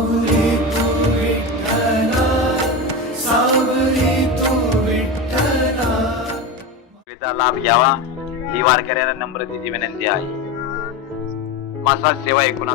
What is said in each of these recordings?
सावरी तू विठ्ठला, सावरी तू विठ्ठला. चा लाभ घ्यावा ही वारकऱ्यांना नम्रतेची विनंती आहे. मसाज सेवा एकूण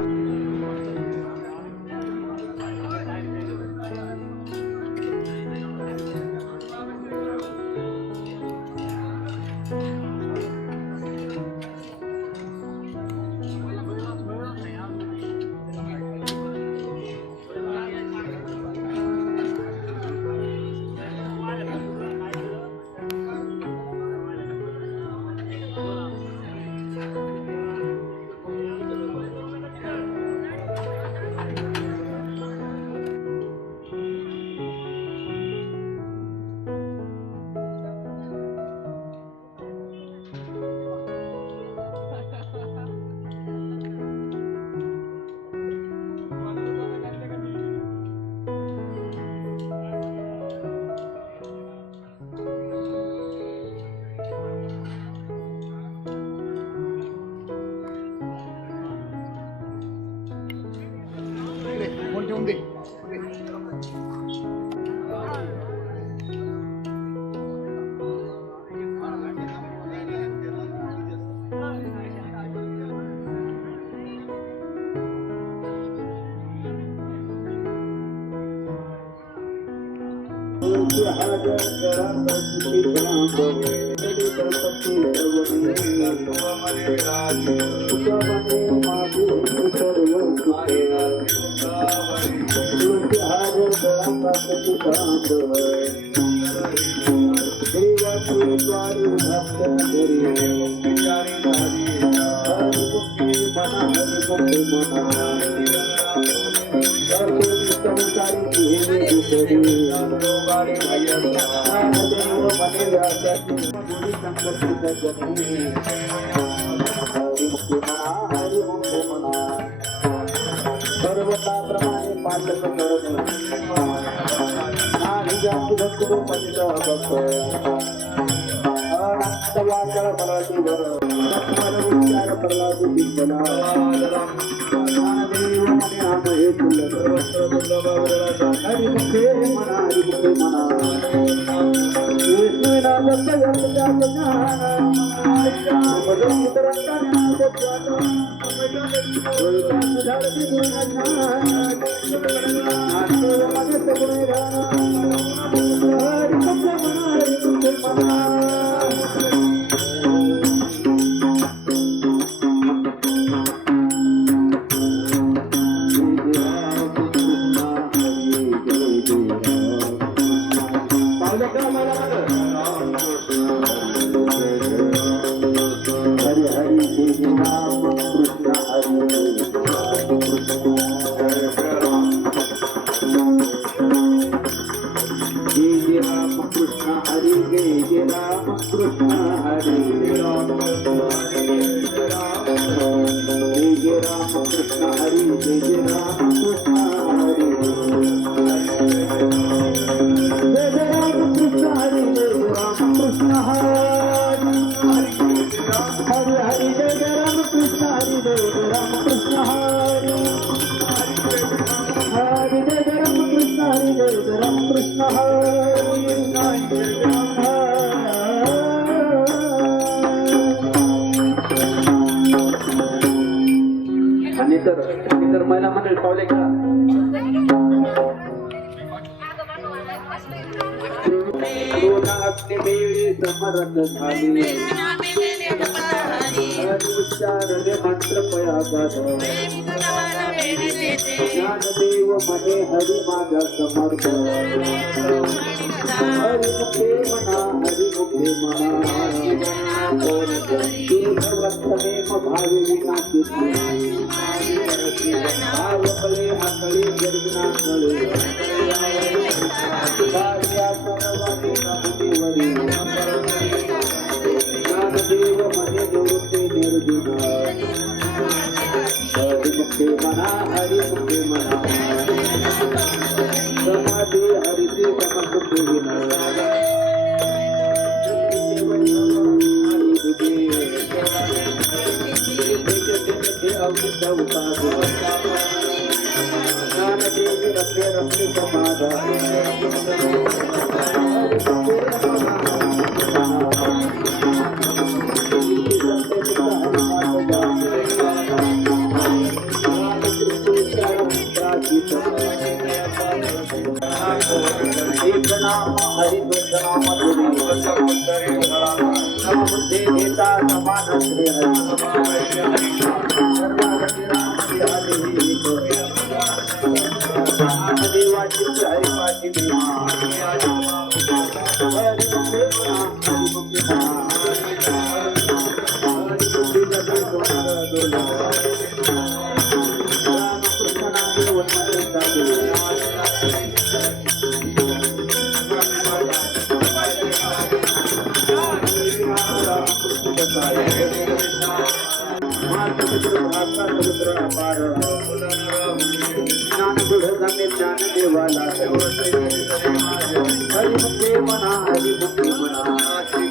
ठेवून दे. पर्वताप्रमाणे पालक करणे नाही जास्त करू पंच भक्त अनंतवाचर फलादिवर रत्नविचार प्रल्हादी दिग्गला ज्ञानदेव मने आम हे तुल्य हरिमुखे मना हरिमुखे मना विष्णुनाथ जगत ज्ञान भजन तरंगा धरती आणि तर महिला मंडळ पावले का समरक झाली उच्चारणे मंत्र पयागात ज्ञानदेव मने हरि माझा समर्थ हरिमुखे मना हरिमुखे मना तीर्थवत्तमेव भावे विनाशी भावकले आकळे गर्जना कळे कार्या सर्वाणी नमुनिवरी ज्ञानदेव मने निवृत्ते निर्जुन हरिमुखे मना हरिमुखे मना समाधि हरिते समसुखे विना अवधि ज्ञान देवाला हरिमुखे म्हणा हरिमुखे म्हणा हरिमुख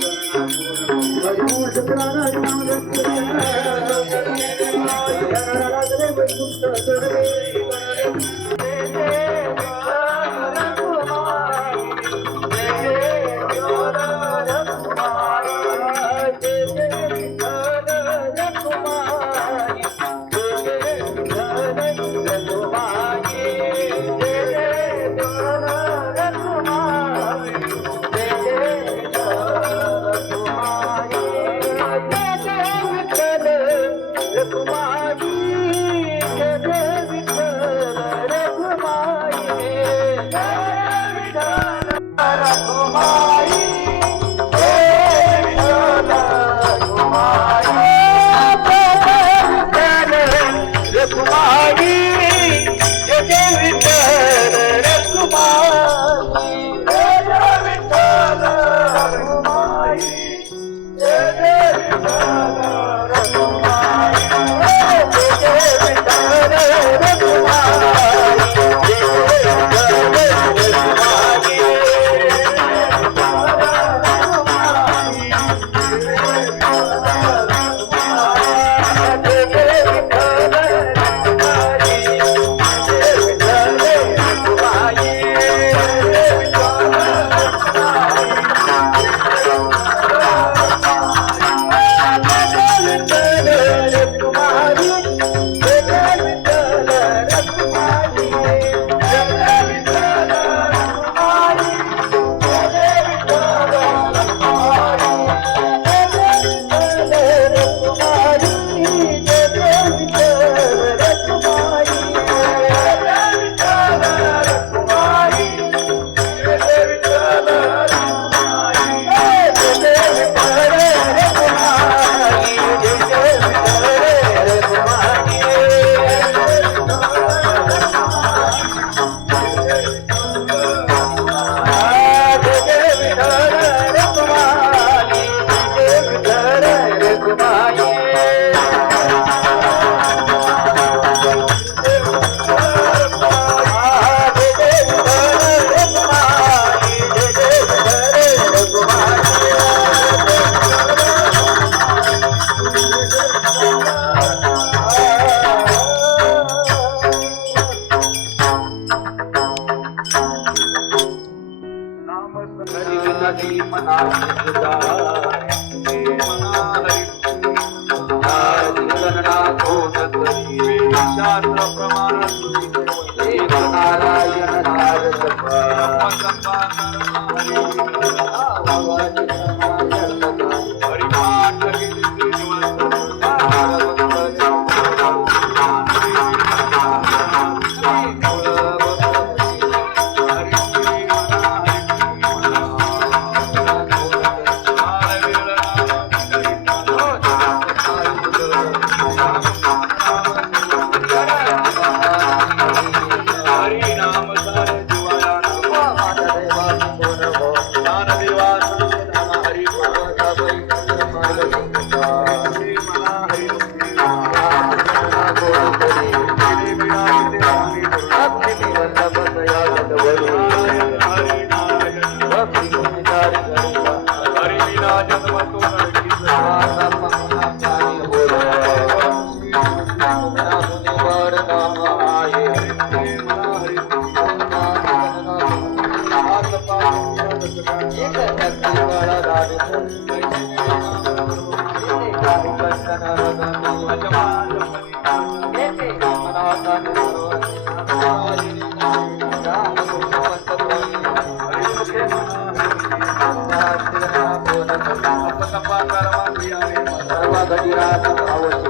सर्व गतिराज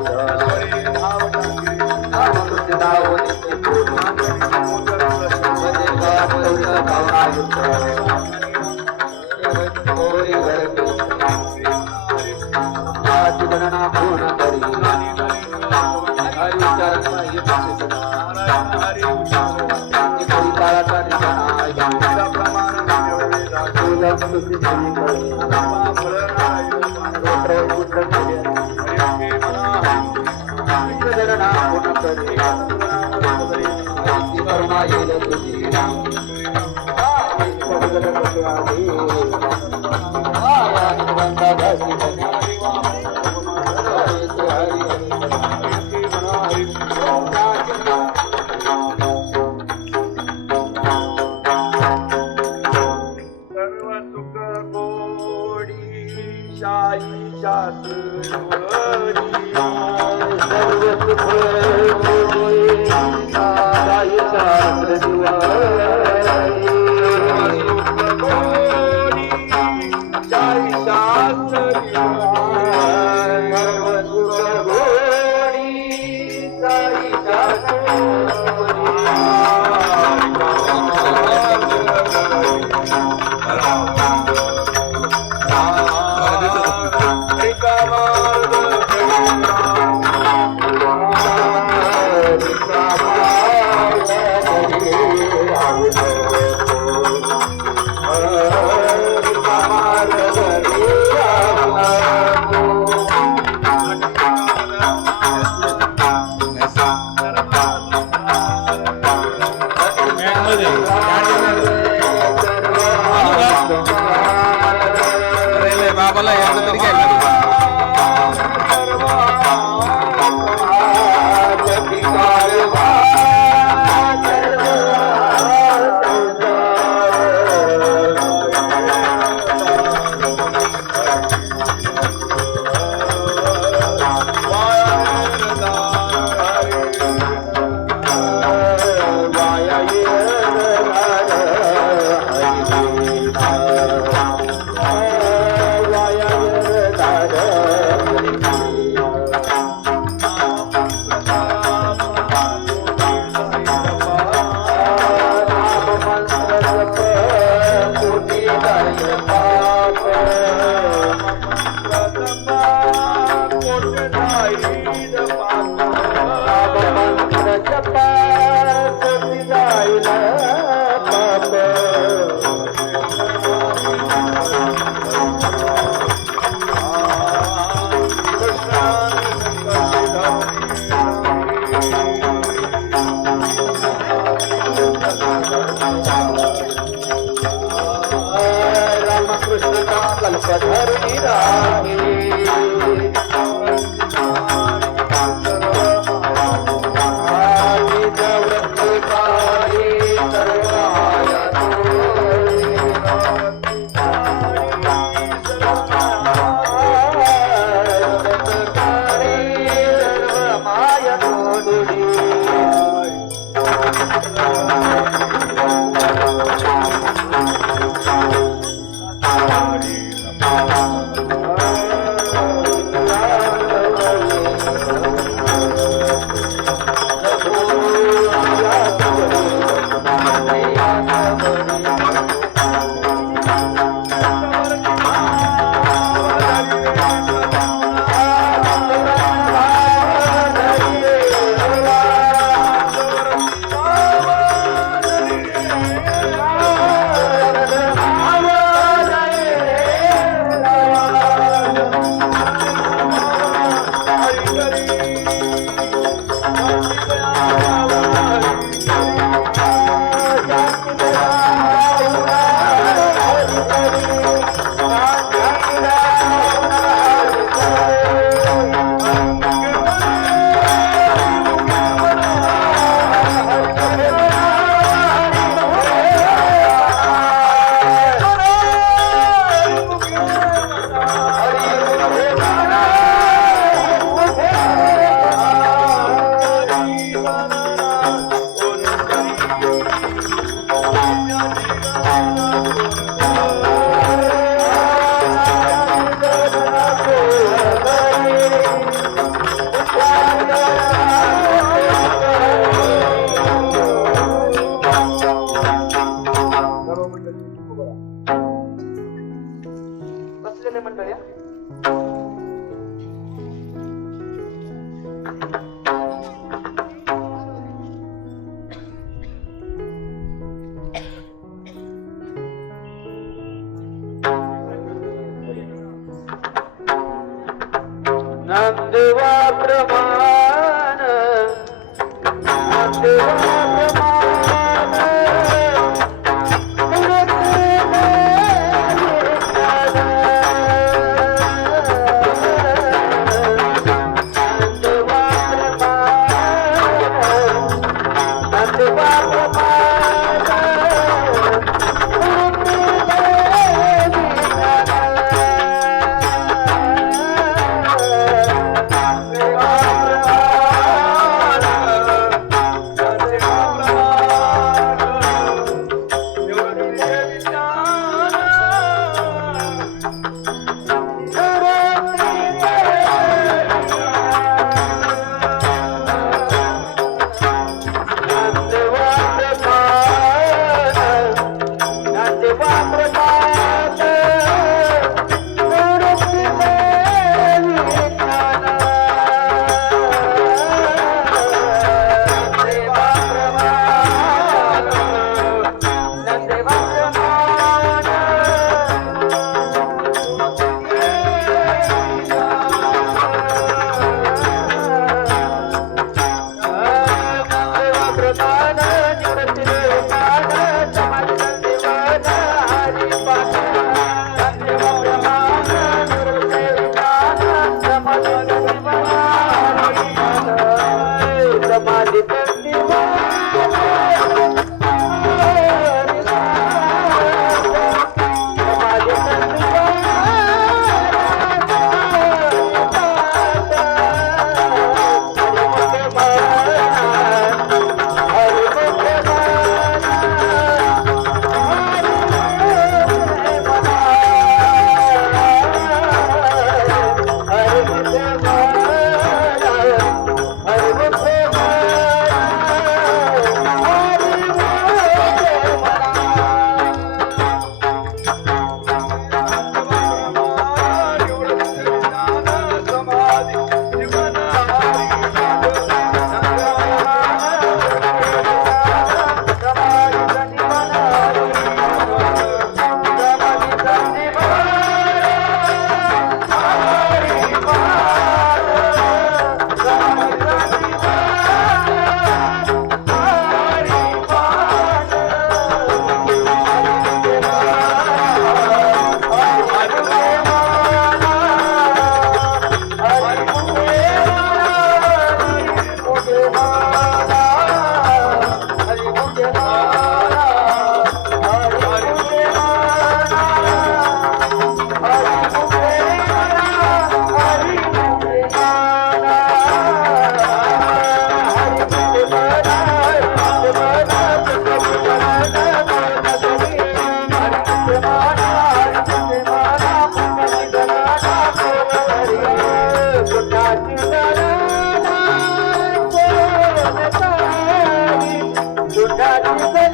Thank you.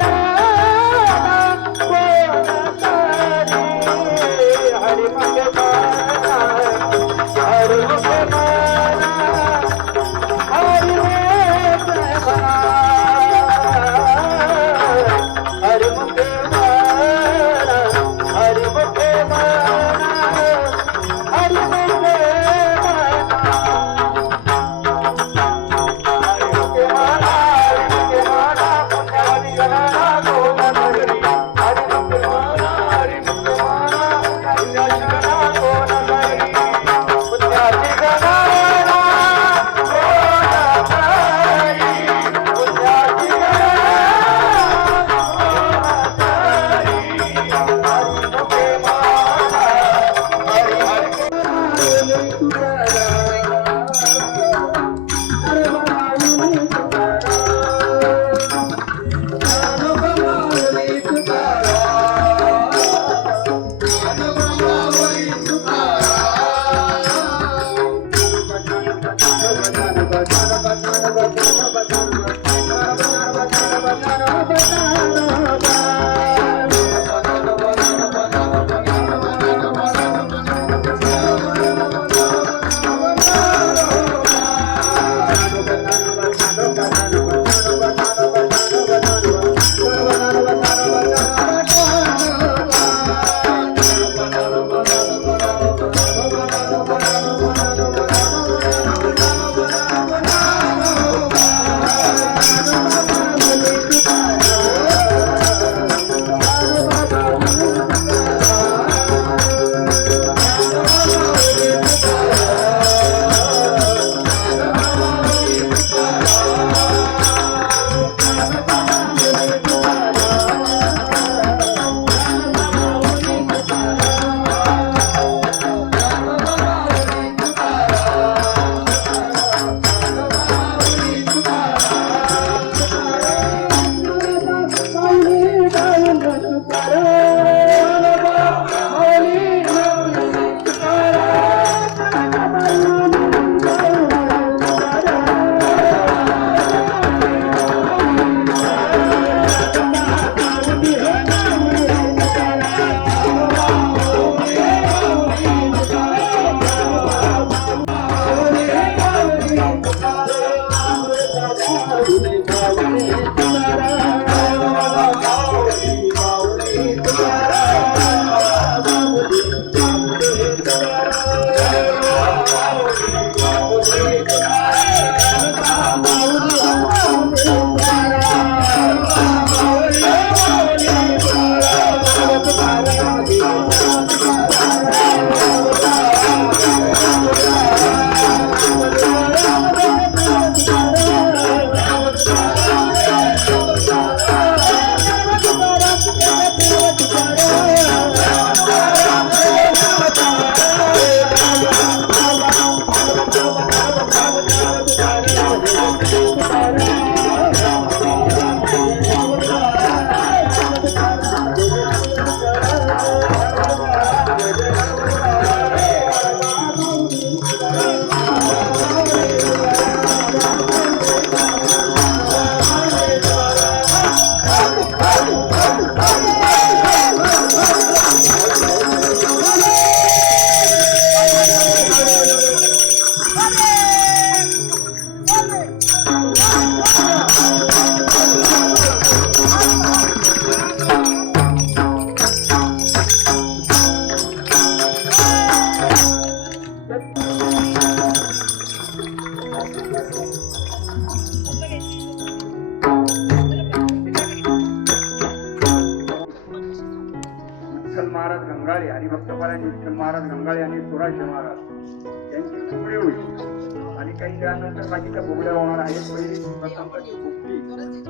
महाराज गंगाळे हरिभक्तपरायण विठ्ठल महाराज गंगाळे आणि सुराशे महाराज यांची फुगडी होईल आणि काही वेळानंतर बाकीच्या फुगड्या होणार आहेत. पहिली प्रथमची फुगडी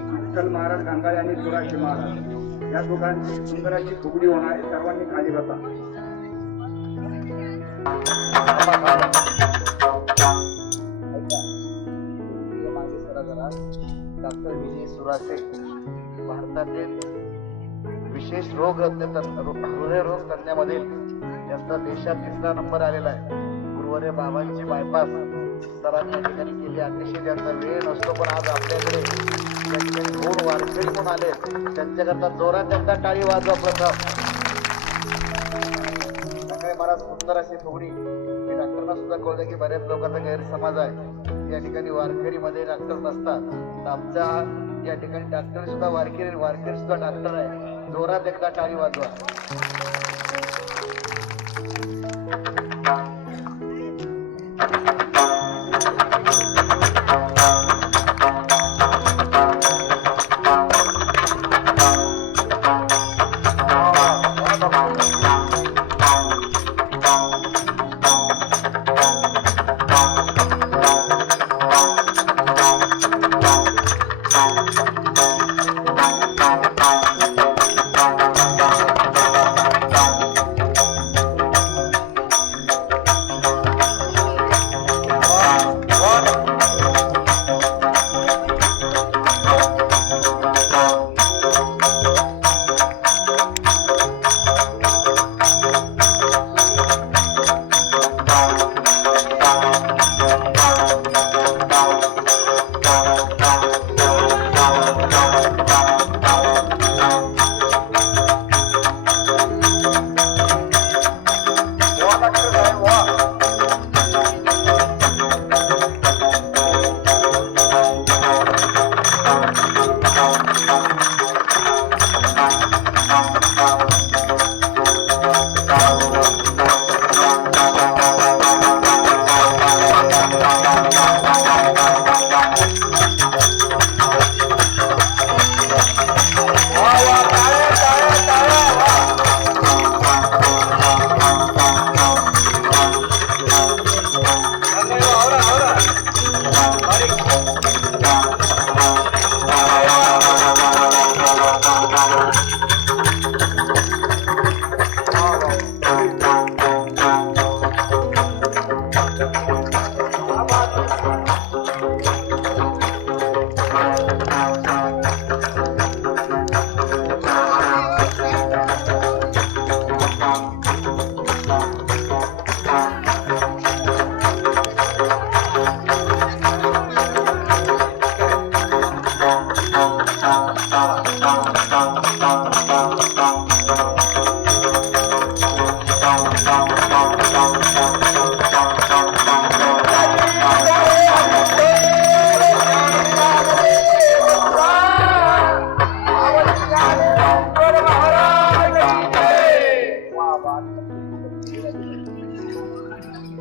विठ्ठल महाराज गंगाळे आणि सुराशे महाराज या दोघांची सुंदर अशी फुगडी होणार आहे. सर्वांनी खाली बसा. डॉक्टर विजय सुरासे भारतातील विशेष हृदय रोग तज्ञामधील त्यांचा देशात 3रा नंबर आलेला आहे. गुरुवारी बाबांची बायपास सरांच्या ठिकाणी केली. अतिशय त्यांचा वेळ नसतो, पण आज आपल्याकडे त्या ठिकाणी 2 वारकरी म्हणून आले. त्यांच्याकरता जोरात एकदा टाळी वाजवा. प्रथम सकाळी मला सुंदर अशी फुगडी. मी डॉक्टरना सुद्धा कळलं की बऱ्याच लोकांचा गैरसमज आहे या ठिकाणी वारकरीमध्ये डॉक्टर नसतात. तर आमच्या या ठिकाणी डॉक्टर सुद्धा वारकरी सुद्धा डॉक्टर आहे. जोरात एकदा टाळी वाजवा.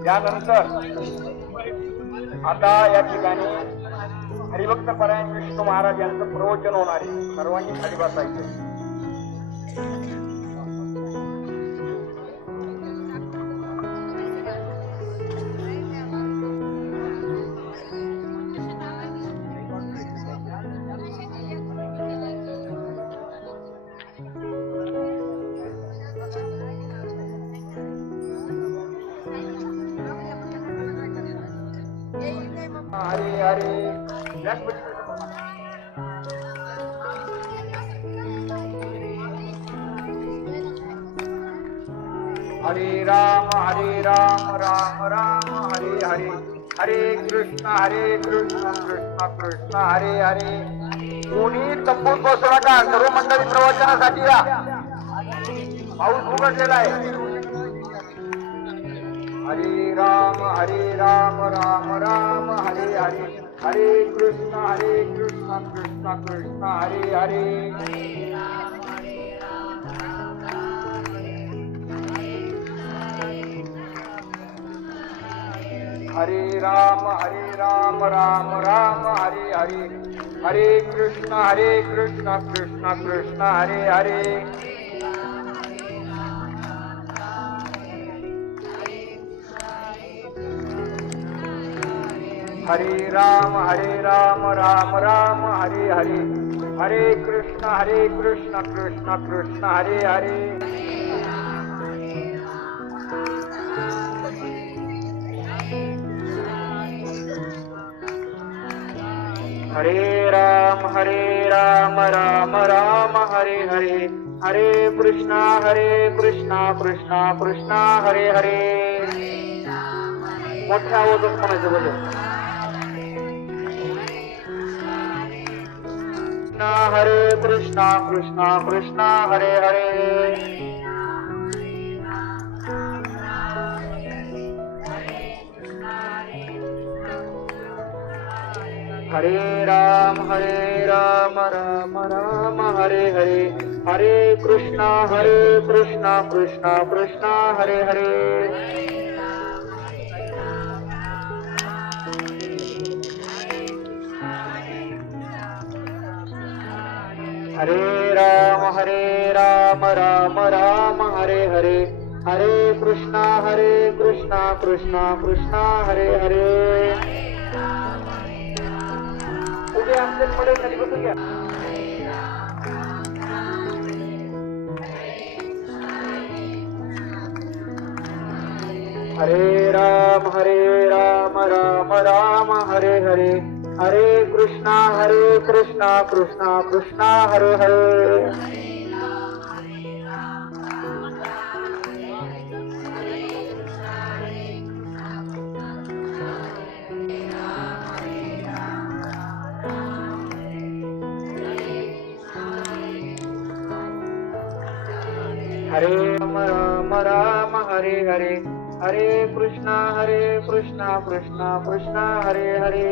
त्यानंतर आता या ठिकाणी हरिभक्तपरायण विष्णू महाराज यांचं प्रवचन होणार आहे. सर्वांनी खाली बसायचं. हरे हरे हरे राम राम राम हरे हरे. हरे कृष्ण कृष्ण कृष्ण हरे हरे. कोणी तंबूत बसू नका. सर्व मंडळी प्रवचनासाठी या. पाऊस उघडलेला आहे. हरे राम राम राम हरे हरे. हरे कृष्ण कृष्ण कृष्ण हरे हरे. हरे राम राम राम हरे हरे. हरे कृष्ण कृष्ण कृष्ण हरे हरे. हरे राम राम राम हरे हरे, हरे कृष्ण कृष्ण कृष्ण हरे हरे. हरे राम राम राम हरे हरे, हरे कृष्ण कृष्ण कृष्ण हरे हरे. मोठ्या आवाजात म्हणायचं बघा. हरे कृष्ण कृष्ण हरे हरे. हरे राम राम राम हरे हरे, हरे कृष्ण कृष्ण कृष्ण हरे हरे. हरे राम राम हरे हरे, हरे कृष्ण कृष्ण कृष्ण हरे हरे. उभे आसन मध्ये खाली बसून घ्या. हरे राम राम हरे हरे, हरे कृष्ण कृष्ण कृष्ण हरे हरे. हरे राम हरे हरे, हरे कृष्ण कृष्ण कृष्ण हरे हरे.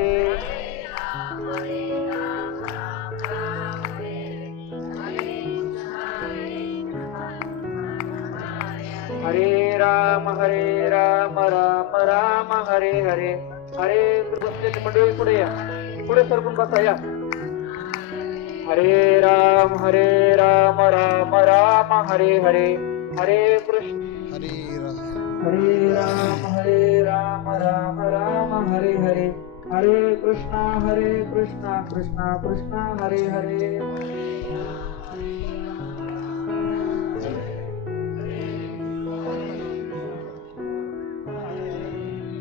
हरे राम राम हरे हरे, हरे कृष्ण मंडळी पुढे या, पुढे सरकून बसा या. हरे राम राम हरे हरे, हरे कृष्ण हरे राम राम हरे हरे, हरे कृष्ण कृष्ण कृष्ण हरे हरे.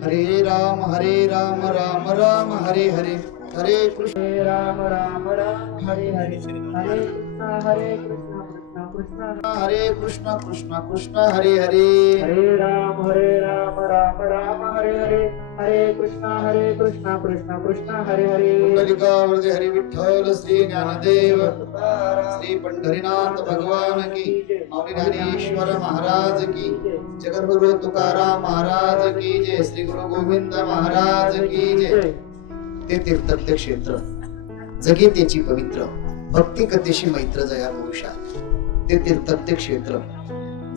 हरे राम राम राम हरे हरे, हरे कृष्ण राम हरे हरे, हरे कृष्ण कृष्ण कृष्ण हरे हरे. हरे राम राम हरे हरे, हरे कृष्ण कृष्ण कृष्ण हरे हरे. पुंडलिकावरदे हरि विठ्ठल श्री ज्ञानदेव श्री पंढरीनाथ भगवान की, माऊली ज्ञानेश्वर महाराज की, जगद्गुरु तुकाराम महाराज की जय, श्री गुरु गोविंद महाराज की जय. ते तीर्थत्य क्षेत्र जगे त्याची पवित्र, भक्ती कथेशी मैत्र जया पुरुषा. ते तीर्थत्य क्षेत्र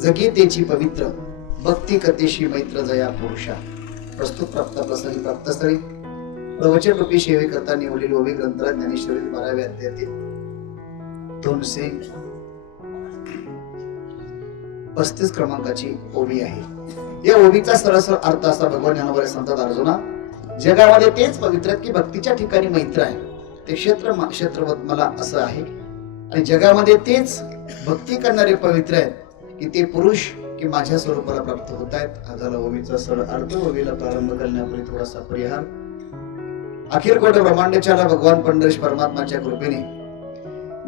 जगे त्याची पवित्र, भक्ती कथेशी मैत्र जया पुरुषा. प्रस्तुत प्राप्त प्रसंगी प्राप्तस्थळी प्रवचन रूपी सेवे करता निवडलेली ओवी ग्रंथराज ज्ञानेश्वरी 12व्या अध्यायातील 235 क्रमांकाची ओवी आहे. या ओवीचा सरळ अर्थ असा भगवान ज्ञानोबा सांगतात, अर्जुना जगामध्ये तेच पवित्र की भक्तीच्या ठिकाणी मैत्र आहे, ते क्षेत्रवत मला असं आहे. आणि जगामध्ये तेच भक्ती करणारे पवित्र आहेत की ते पुरुष की माझ्या स्वरूपाला प्राप्त होत आहेत. हा झाला ओवीचा सरळ अर्थ. ओवीला प्रारंभ करण्यापूर्वी थोडासा परिहार. अखिल कोट ब्रह्मांडच्या भगवान पंढरीश परमात्माच्या कृपेने,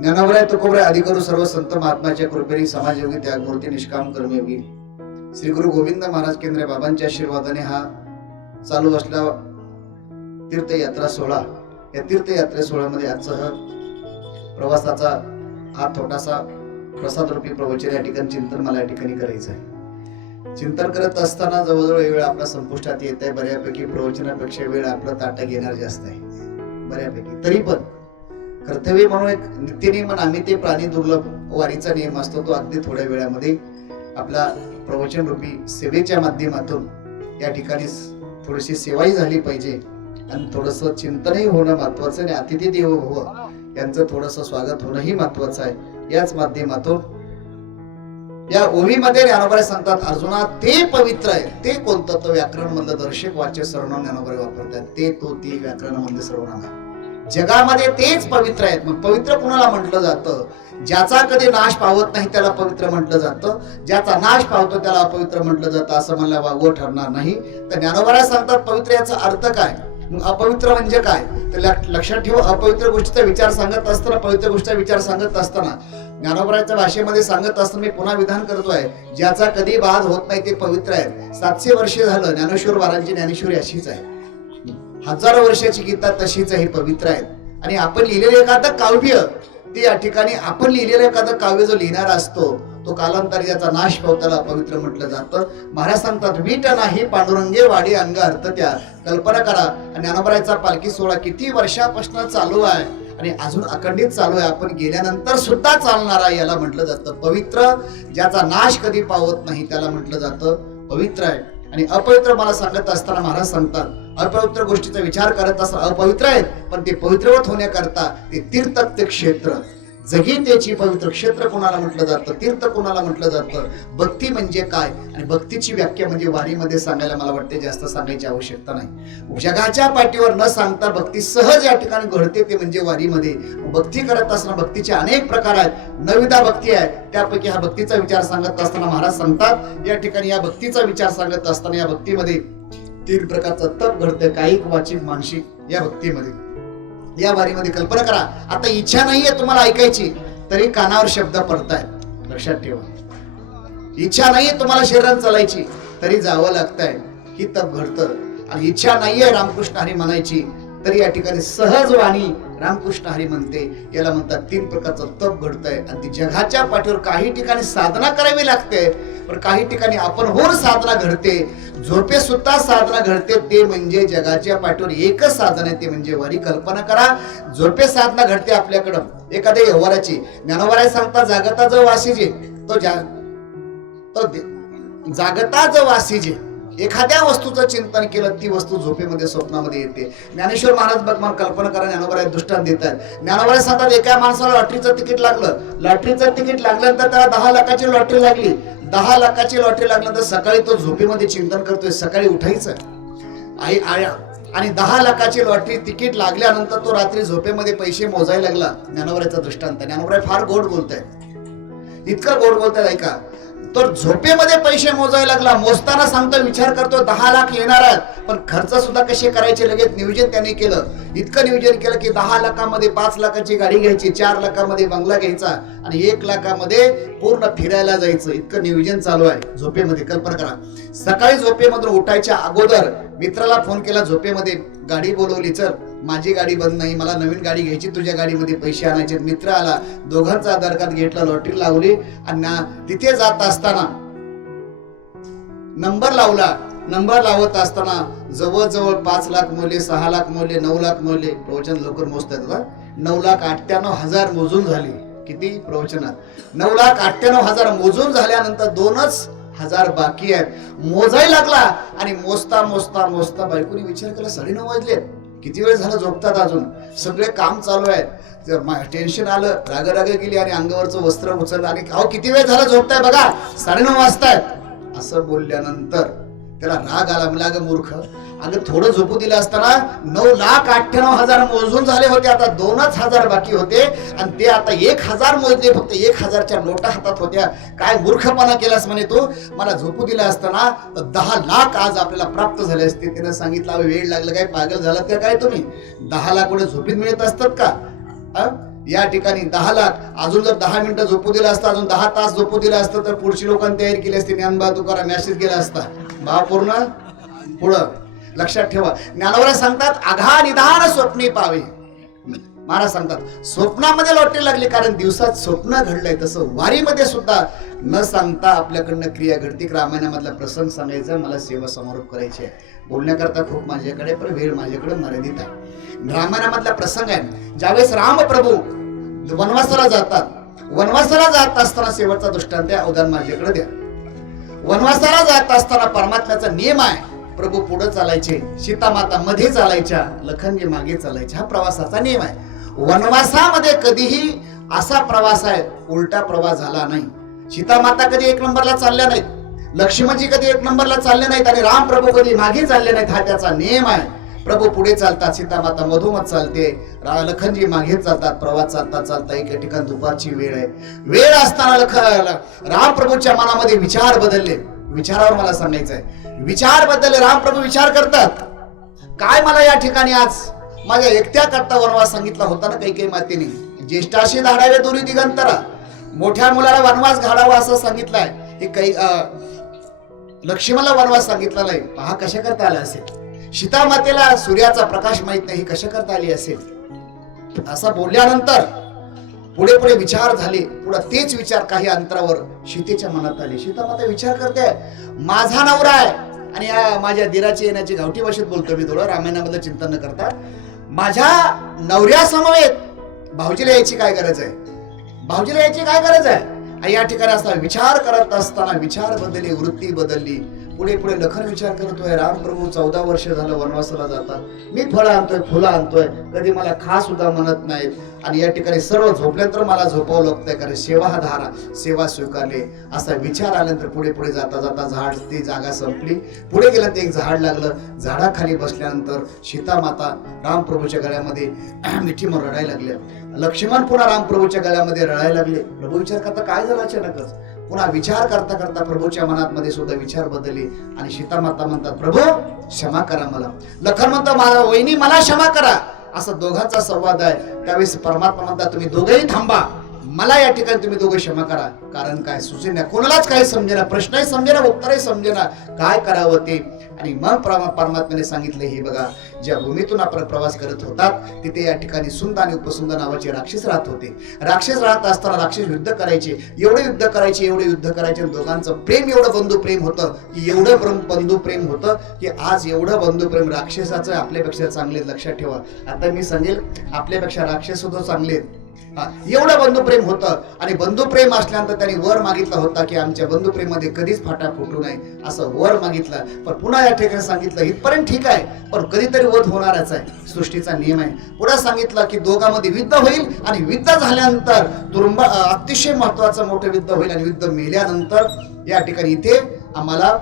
ज्ञानोबराय तुकोबराय आदिकरू सर्व संत महात्माच्या कृपेने, समाजयोगी त्यागमूर्ती निष्काम कर्मयोगी श्री गुरु गोविंद महाराज केंद्र बाबांच्या आशीर्वादाने हा चालू असला तीर्थयात्रा सोहळा, या तीर्थयात्रे सोहळ्यामध्ये आजचा प्रवासाचा हा छोटासा प्रसाद रूपी प्रवचन या ठिकाणी चिंतन मला या ठिकाणी करायचं आहे. चिंतन करत असताना जवळजवळ वेळ आपला संपुष्टात येत आहे. बऱ्यापैकी प्रवचनापेक्षा वेळ आपला ताटा घेणार जास्त आहे बऱ्यापैकी. तरी पण कर्तव्य म्हणून एक नित्यनियम आम्ही ते प्राणी दुर्लभ वारीचा नियम असतो, तो अगदी थोड्या वेळामध्ये आपला प्रवचन रूपी सेवेच्या माध्यमातून या ठिकाणी थोडीशी सेवाही झाली पाहिजे आणि थोडस चिंतनही होणं महत्वाचं आणि अतिथी देवो भव यांचं थोडस स्वागत होणंही महत्वाचं आहे. याच माध्यमातून या ओवीमध्ये ज्ञानोबा सांगतात, अर्जुना ते पवित्र आहे. ते कोणतं? तर व्याकरण मधलं दर्शक वाच्य सर्वनाम ज्ञानोबा वापरतात. ते तो ती व्याकरण मधले सर्वनाम आहे. जगामध्ये तेच पवित्र आहेत. मग पवित्र कुणाला म्हटलं जातं? ज्याचा कधी नाश पावत नाही त्याला पवित्र म्हटलं जातं. ज्याचा नाश पावतो त्याला अपवित्र म्हटलं जातं, असं मला वागवं ठरणार नाही. तर ज्ञानोबा सांगतात पवित्र याचा अर्थ काय. मग अपवित्र म्हणजे काय? तर लक्षात ठेवा, अपवित्र गोष्टीचा विचार सांगत असताना, पवित्र गोष्टीचा विचार सांगत असताना, ज्ञानोबाच्या भाषेमध्ये सांगत असताना मी पुन्हा विधान करतोय, ज्याचा कधी बाध होत नाही ते पवित्र आहे. 700 वर्षे झालं ज्ञानेश्वर महाराजांची ज्ञानेश्वरी अशीच आहे. हजारो वर्षाची गीता तशीच आहे, पवित्र आहे. आणि आपण लिहिलेलं एखादं काव्य, ते या ठिकाणी आपण लिहिलेलं एखादं काव्य जो लिहिणारा असतो तो कालांतरी याचा नाश पावताला अपवित्र म्हटलं जातं. महाराज सांगतात, वीट नाही पांडुरंगे वाडी अंग अर्थ त्या. कल्पना करा, ज्ञानोबाचा पालखी सोहळा किती वर्षापासून चालू आहे आणि अजून अखंडित चालू आहे. आपण गेल्यानंतर सुद्धा चालणारा याला म्हटलं जातं पवित्र. ज्याचा नाश कधी पावत नाही त्याला म्हटलं जातं पवित्र आहे. आणि अपवित्र मला सांगत असताना महाराज सांगतात, अपवित्र गोष्टीचा विचार करत असताना अपवित्र आहेत, पण ते पवित्रवत होण्याकरता ते तीर्थत्य क्षेत्र, जगीतेची पवित्र क्षेत्र कोणाला म्हटलं जातं, तीर्थ कोणाला म्हटलं जातं. भक्ती म्हणजे काय आणि भक्तीची व्याख्या म्हणजे वारीमध्ये सांगायला मला वाटते जास्त सांगायची आवश्यकता नाही. जगाच्या पाठीवर न सांगता भक्ती सहज या ठिकाणी घडते, ते म्हणजे वारीमध्ये. भक्ती करत असताना भक्तीचे अनेक प्रकार आहेत. नविदा भक्ती आहे, त्यापैकी हा भक्तीचा विचार सांगत असताना महाराज सांगतात, या ठिकाणी या भक्तीचा विचार सांगत असताना या भक्तीमध्ये 3 प्रकारचं तप घडतं, कायिक, वाचिक, मानसिक. या भक्तीमध्ये, या वारीमध्ये कल्पना करा, आता इच्छा नाहीये तुम्हाला ऐकायची तरी कानावर शब्द पडतायत. लक्षात ठेवा, इच्छा नाहीये तुम्हाला शरीरात चालायची तरी जावं लागतंय. ही तप घडतं. आणि इच्छा नाहीये रामकृष्ण हरी म्हणायची तरी या ठिकाणी सहज वाणी रामकृष्ण हरी म्हणते. याला म्हणतात 3 प्रकारचं तप घडतंय. आणि ती जगाच्या पाठीवर काही ठिकाणी साधना करावी लागते, पण काही ठिकाणी आपण होऊन साधना घडते. झोपे सुद्धा साधना घडते, ते म्हणजे जगाच्या पाठीवर एकच साधन आहे, ते म्हणजे वारी. कल्पना करा, झोपे साधना घडते आपल्याकडं एखाद्या व्यवहाराची. ज्ञानोबा सांगता, जागता जो वासीजे तो जागता जो वासीजे. एखाद्या वस्तूचं चिंतन केलं ती वस्तू झोपेमध्ये स्वप्नामध्ये येते. ज्ञानेश्वर महाराज बघ मला कल्पना करा, ज्ञानोबा दृष्टांत देत आहेत. ज्ञानोबा सांगतात, एका माणसाला लॉटरीचं तिकीट लागलं. लॉटरीचं तिकीट लागल्यानंतर त्याला 10 लाखाची लॉटरी लागली. 10 लाखाची लॉटरी लागल्यानंतर सकाळी तो झोपेमध्ये चिंतन करतोय, सकाळी उठायचं आणि 10 लाखाची लॉटरी तिकीट लागल्यानंतर तो रात्री झोपेमध्ये पैसे मोजायला लागला. ज्ञानोबाचा दृष्टांत. ज्ञानोबा फार गोड बोलतायत, इतकं गोड बोलतायत ऐका. तर झोपेमध्ये पैसे मोजायला लागला. मोजताना सांगतो, विचार करतो 10 लाख येणार आहेत, पण खर्च सुद्धा कसे करायचे लगेच नियोजन त्याने केलं. इतकं नियोजन केलं की 10 लाखामध्ये 5 लाखाची गाडी घ्यायची, 4 लाखामध्ये बंगला घ्यायचा आणि 1 लाखामध्ये पूर्ण फिरायला जायचं. इतकं नियोजन चालू आहे झोपेमध्ये. कल्पना करा, सकाळी झोपेमधून उठायच्या अगोदर मित्राला फोन केला, झोपेमध्ये गाडी बोलवली, चल माझी गाडी बंद नाही, मला नवीन गाडी घ्यायची, तुझ्या गाडीमध्ये पैसे आणायचे. मित्र आला, दोघांचा आधार कार्ड घेतला, लॉटरी लावली आणि तिथे जात असताना नंबर लावला. नंबर लावत असताना जवळजवळ 5 लाख मोले, 6 लाख मोले, 9 लाख मोले. प्रवचन लवकर मोजतात. 9,98,000 मोजून झाले. किती प्रवचनात? 9,98,000 मोजून झाल्यानंतर 2,000 बाकी आहेत. मोजायला लागला आणि मोजता मोजता मोजता बायकोनी विचार केला, 9:30 वाजलेत, किती वेळ झाला झोपतात अजून, सगळे काम चालू आहे. टेन्शन आलं, राग गेली आणि अंगावरचं वस्त्र उचललं आणि अहो किती वेळ झाला झोपताय बघा, 9:30 वाजतायत. असं बोलल्यानंतर त्याला राग आला. मला अगं मूर्ख, अगं थोडं झोपू दिलं असताना 9,98,000 मोजून झाले होते, आता 2,000 बाकी होते आणि ते आता 1,000 मोजले, फक्त 1,000च्या नोटा हातात होत्या. काय मूर्खपणा केलास म्हणे तू, मला झोपू दिला असताना 10 लाख आज आपल्याला प्राप्त झाले असते. त्यानं सांगितलं, वेळ लागला काय, पागल झाला का काय तुम्ही? 10 लाख कुठे झोपीत मिळत असतात का? या ठिकाणी 10 लाख, अजून जर 10 मिनिटं झोपू दिलं असतं, अजून 10 तास झोपू दिलं असतं तर पुढची लोकांनी तयारी केली असती. ज्ञानबा तुकाराम मॅसेज केला असता, भाव पूर्ण पुढं. लक्षात ठेवा, ज्ञानोबा सांगतात, आघा निधान स्वप्नी पावे. महाराज सांगतात, स्वप्नामध्ये लॉटरी लागली कारण दिवसात स्वप्न घडलंय. तसं वारीमध्ये सुद्धा न सांगता आपल्याकडनं क्रिया घडते. रामायणामधला प्रसंग सांगायचा, मला सेवा समारोप करायची आहे. बोलण्याकरता खूप माझ्याकडे, पण वेळ माझ्याकडे मर्यादित आहे. रामायणामधला प्रसंग आहे, ज्यावेळेस रामप्रभू वनवासाला जातात. वनवासाला जात असताना शेवटचा दृष्टांत आहे, अवधान माझ्याकडे द्या. वनवासाला जात असताना परमात्म्याचा नियम आहे, प्रभू पुढे चालायचे, सीतामाता मध्ये चालायच्या, लखनजी मागे चालायचे. हा प्रवासाचा नियम आहे. वनवासामध्ये कधीही असा प्रवास आहे उलटा प्रवास झाला नाही. सीतामाता कधी एक नंबरला चालल्या नाहीत, लक्ष्मणजी कधी एक नंबरला चालले नाहीत आणि राम प्रभू कधी मागे चालले नाहीत. हा त्याचा नियम आहे. प्रभू पुढे चालतात, सीतामाता मधोमध चालते, लखनजी मागे चालतात. प्रवास चालता चालता एका ठिकाणी दुपारची वेळ आहे. वेळ असताना राम प्रभूच्या मनामध्ये विचार बदलले. विचारावर मला सांगायचं आहे, विचार बदलले. राम प्रभू विचार करतात, काय मला या ठिकाणी आज माझ्या एकट्या करता वनवास सांगितला होता ना कैकेयी मातेने. ज्येष्ठाशी धाडावे दोरी दिगंतरा, मोठ्या मुलाला वनवास घालावा असं सांगितलंय. हे काही लक्ष्मणला वनवास सांगितला नाही. पहा कशा करता आला असेल. सीता मातेला सूर्याचा प्रकाश माहित नाही, कशा करता आली असेल. असं बोलल्यानंतर पुढे पुढे विचार झाले. पुढे तेच विचार काही अंतरावर सीतेच्या मनात आले. सीता माता विचार करते, माझा नवरा आहे आणि या माझ्या दिराची येण्याची गावठी भाषेत बोलतो मी थोडं, रामायणामध्ये चिंतन न करता. माझ्या नवऱ्या समवेत भाऊजीला यायची काय गरज आहे, भाऊजीला यायची काय गरज आहे. या ठिकाणी असा विचार करत असताना विचार बदलली, वृत्ती बदलली. पुढे पुढे लखन विचार करतोय, राम प्रभू 14 वर्ष झालं वनवासाला जातात, मी फळं आणतोय, फुलं आणतोय, कधी मला खा सुद्धा म्हणत नाहीत. आणि या ठिकाणी सर्व झोपल्यानंतर मला झोपावं लागतंय, कारण सेवा हा धारा, सेवा स्वीकारले. असा विचार आल्यानंतर पुढे पुढे जाता जाता झाड, ती जागा संपली. पुढे गेल्यानंतर एक झाड लागलं. झाडाखाली बसल्यानंतर सीता माता रामप्रभूच्या गळ्यामध्ये मिठी मग रडायला लागल्या. लक्ष्मण पुन्हा रामप्रभूच्या गळ्यामध्ये रडायला लागले. प्रभू विचार करता काय झालं अचानकच. पुन्हा विचार करता करता प्रभूच्या मनात मध्ये सुद्धा विचार बदलले आणि सीता माता म्हणतात, प्रभू क्षमा करा मला. लखन म्हणतो, माझा वहिनी मला क्षमा करा. असा दोघांचा संवाद आहे. त्यावेळेस परमात्मा म्हणतात, तुम्ही दोघेही थांबा, मला या ठिकाणी तुम्ही दोघे क्षमा करा. कारण काय सुचेना, कोणालाच काही समजेना, प्रश्नही समजेना, उत्तरही समजेना, काय करावं ते. आणि मग परमात्म्याने सांगितले, हे बघा, ज्या भूमीतून आपण प्रवास करत होतात तिथे या ठिकाणी सुंद आणि उपसुंद नावाचे राक्षस राहत होते. राक्षस राहत असताना राक्षस युद्ध करायचे, एवढे युद्ध करायचे, एवढे युद्ध करायचे. दोघांचं प्रेम एवढं बंधू प्रेम होतं की एवढं बंधू प्रेम होतं की आज एवढं बंधू प्रेम राक्षसाचं आपल्यापेक्षा चांगले. लक्षात ठेवा, आता मी सांगेल आपल्यापेक्षा राक्षस सुद्धा चांगले. एवढं बंधुप्रेम होतं. आणि बंधुप्रेम असल्यानंतर त्यांनी वर मागितला होता की आमच्या बंधुप्रेमामध्ये कधीच फाटा फुटू नये, असं वर मागितलं. पण पुन्हा या ठिकाणी सांगितलं, इथपर्यंत ठीक आहे, पण कधीतरी वध होणारच आहे, सृष्टीचा नियम आहे. पुढे सांगितलं की दोघांमध्ये युद्ध होईल आणि युद्ध झाल्यानंतर अतिशय महत्वाचं मोठं युद्ध होईल. आणि युद्ध मेल्यानंतर या ठिकाणी इथे आम्हाला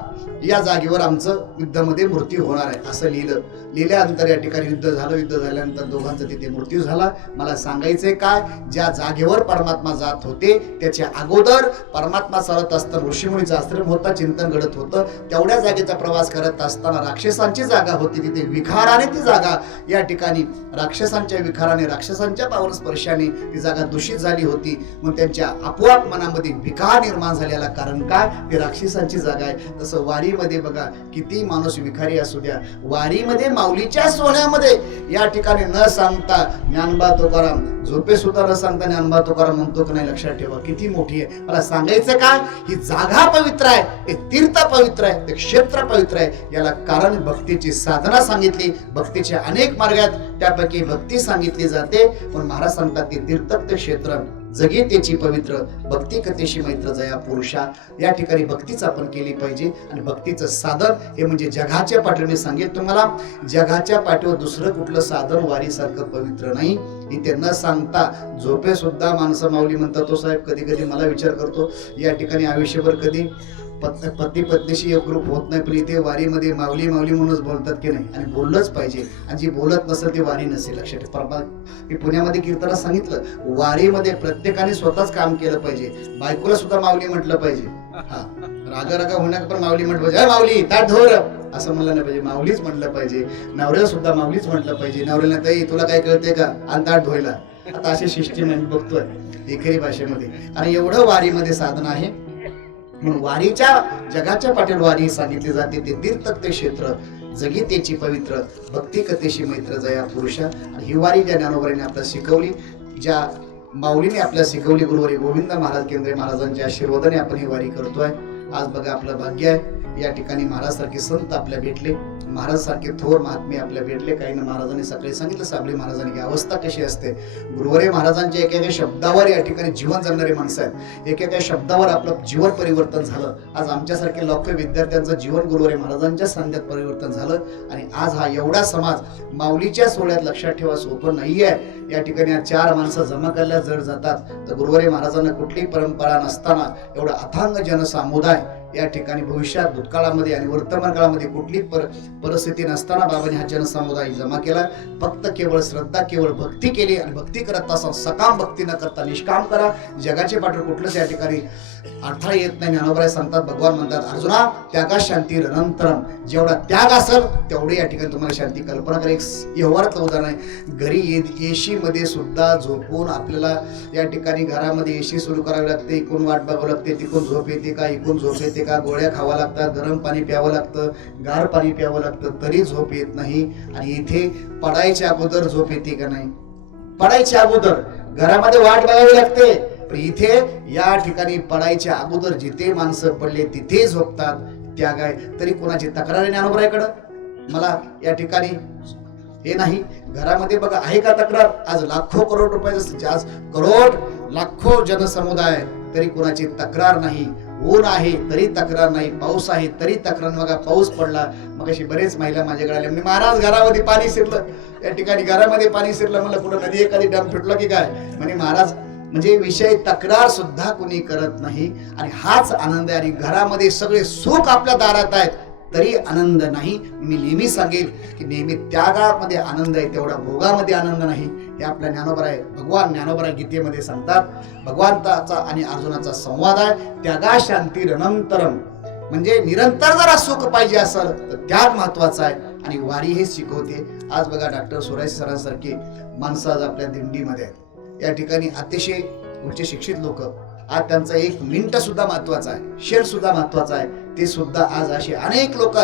या जागेवर आमचं युद्धामध्ये मृत्यू होणार आहे असं लिहिल्यानंतर या ठिकाणी युद्ध झालं. युद्ध झाल्यानंतर दोघांचा तिथे मृत्यू झाला. मला सांगायचंय काय, ज्या जागेवर परमात्मा जात होते त्याच्या अगोदर परमात्मा चालत असताना ऋषीमुनीचा आश्रम होता, चिंतन घडत होतं. तेवढ्या जागेचा प्रवास करत असताना राक्षसांची जागा होती, तिथे विखाराने ती जागा या ठिकाणी राक्षसांच्या विखाराने, राक्षसांच्या पावन स्पर्शाने ती जागा दूषित झाली होती. मग त्यांच्या आपोआप मनामध्ये विकार निर्माण झालेला. कारण काय, ते राक्षसांची जागा आहे. तसं वारीमध्ये बघा, किती माणूस विखारी असू द्या, वारीमध्ये माऊलीच्या सोहळ्यामध्ये या ठिकाणी न सांगता ज्ञानबा तुकाराम, झोपे सुद्धा न सांगता ज्ञानबा तुकाराम म्हणतो की नाही. लक्षात ठेवा किती मोठी आहे. मला सांगायचं काय, ही जागा पवित्र आहे, ते तीर्थ पवित्र आहे, ते क्षेत्र पवित्र आहे. याला कारण भक्तीची साधना सांगितली. भक्तीचे अनेक मार्ग आहेत, त्यापैकी भक्ती सांगितली जाते. पण महाराज सांगतात ते तीर्थ ते क्षेत्र, जगी त्याची पवित्र, भक्ती कथेशी मैत्र जया पुरुषा. या ठिकाणी भक्तीच आपण केली पाहिजे. आणि भक्तीचं साधन हे म्हणजे जगाच्या पाठीवर, मी सांगेल तुम्हाला, जगाच्या पाठीवर दुसरं कुठलं साधन वारीसारखं पवित्र नाही. इथे न सांगता झोपे सुद्धा माणसं माऊली म्हणतात. तो साहेब कधी कधी मला विचार करतो, या ठिकाणी आयुष्यभर कधी पती पत्नीशी एकरूप होत नाही, पण इथे वारीमध्ये माऊली माऊली म्हणूनच बोलतात की नाही. आणि बोललंच पाहिजे. आणि जी बोलत नसेल ती वारी नसेल. लक्षात. मी पुण्यामध्ये कीर्तनात सांगितलं, वारीमध्ये प्रत्येकाने स्वतःच काम केलं पाहिजे. बायकोला सुद्धा माऊली म्हटलं पाहिजे. हा, रागा होण्यात पण माऊली म्हटलं पाहिजे. माऊली ताट धोर असं म्हणलं नाही पाहिजे, माऊलीच म्हटलं पाहिजे. नवऱ्याला सुद्धा माऊलीच म्हटलं पाहिजे. नवऱ्याला ताई तुला काय कळते का, आणि ताट धुवायला. आता अशी शिष्टी मी बघतोय एकेरी भाषेमध्ये. आणि एवढं वारीमध्ये साधन आहे. म्हणून वारीच्या, जगाच्या पाठीवर वारी सांगितली जाते. ते तीर्थ ते क्षेत्र, जगी त्याची पवित्र, भक्ती कथेशी मैत्र जया पुरुषा. आणि ही वारी ज्या ज्ञानोबाने आपल्याला शिकवली, ज्या माऊलीने आपल्याला शिकवली, गुरुवारी गोविंद महाराज केंद्रे महाराजांच्या आशीर्वादाने आपण ही वारी करतोय. आज बघा आपलं भाग्य आहे, या ठिकाणी महाराज सारखे संत आपल्या भेटले. महाराज सारखे थोर महात्मे आपल्या भेटले. काही ना महाराजांनी सकाळी सांगितलं साबळे महाराजांनी की अवस्था कशी असते. गुरुवरे महाराजांच्या एकेका शब्दावर या ठिकाणी जीवन जगणारी माणसं आहेत. एकेका शब्दावर आपलं जीवन परिवर्तन झालं. आज आमच्यासारखे लाखो विद्यार्थ्यांचं जीवन गुरुवरे महाराजांच्या सांध्यात परिवर्तन झालं. आणि आज हा एवढा समाज माऊलीच्या सोहळ्यात, लक्षात ठेवा सोपं नाहीये. या ठिकाणी 4 माणसं जमा करायला जड जातात. तर गुरुवरे महाराजांना कुठलीही परंपरा नसताना एवढा अथांग जनसमुदाय या ठिकाणी भविष्यात, भूतकाळामध्ये आणि वर्तमान काळामध्ये कुठली परिस्थिती नसताना बाबांनी हा जनसमुदाय जमा केला. फक्त केवळ श्रद्धा, केवळ भक्ती केली. आणि भक्ती करत असं सकाम भक्ती न करता निष्काम करा. जगाचे पाठोर कुठलंच या ठिकाणी अडथळा येत नाही. ज्ञानोबराय सांगतात, भगवान म्हणतात, अर्जुना त्यागा शांती अनंतरम. जेवढा त्याग असेल तेवढे या ठिकाणी तुम्हाला शांती. कल्पना करा, एक व्यवहारातलं उदाहरण आहे. घरी एसी मध्ये सुद्धा झोपून आपल्याला या ठिकाणी घरामध्ये एसी सुरू करावी लागते. इकडून वाट बघावं लागते, तिकडून झोप येते का, इकडून झोप येते का, गोळ्या खावा लागतात, गरम पाणी प्यावं लागतं, गार पाणी प्यावं लागतं, तरी झोप येत नाही. आणि इथे पडायच्या अगोदर झोप येते का नाही? पडायच्या अगोदर घरामध्ये वाट बघावी लागते. पण इथे या ठिकाणी पडायच्या अगोदर जिथे माणसं पडले तिथे झोपतात. त्याग आहे. तरी कोणाची तक्रार आहे ज्ञानोबरायकडं? मला या ठिकाणी हे नाही. घरामध्ये बघा आहे का तक्रार? आज लाखो करोड रुपये, आज करोड लाखो जनसमुदाय, तरी कोणाची तक्रार नाही. ऊन आहे तरी तक्रार नाही, पाऊस आहे तरी तक्रार. बघा पाऊस पडला, मग अशी बरेच महिला माझ्याकडे आल्या, म्हणजे महाराज घरामध्ये पाणी शिरलं. या ठिकाणी घरामध्ये पाणी शिरलं, म्हणलं कुठं नदी एखादी डॅम फिटलं की काय? म्हणजे महाराज म्हणजे विषय तक्रार सुद्धा कोणी करत नाही. आणि हाच आनंद आहे. आणि घरामध्ये सगळे सुख आपल्या दारात आहेत तरी आनंद नाही. मी नेहमी सांगेल की नेहमी त्यागामध्ये आनंद आहे, तेवढा भोगामध्ये आनंद नाही. हे आपल्या ज्ञानोबराय, भगवान ज्ञानोबराय गीतेमध्ये सांगतात. भगवंताचा आणि अर्जुनाचा संवाद आहे. त्यागा शांती अनंतरम. म्हणजे निरंतर जरा सुख पाहिजे असेल तर त्याग महत्वाचा आहे. आणि वारी हे शिकवते. आज बघा डॉक्टर सुराज सरांसारखे माणसं आज आपल्या दिंडीमध्ये आहेत. या ठिकाणी अतिशय उच्च शिक्षित लोक. आज त्यांचा 1 मिनिट सुद्धा महत्वाचा आहे, क्षण सुद्धा महत्वाचा आहे. ते सुद्धा आज असे अनेक लोक,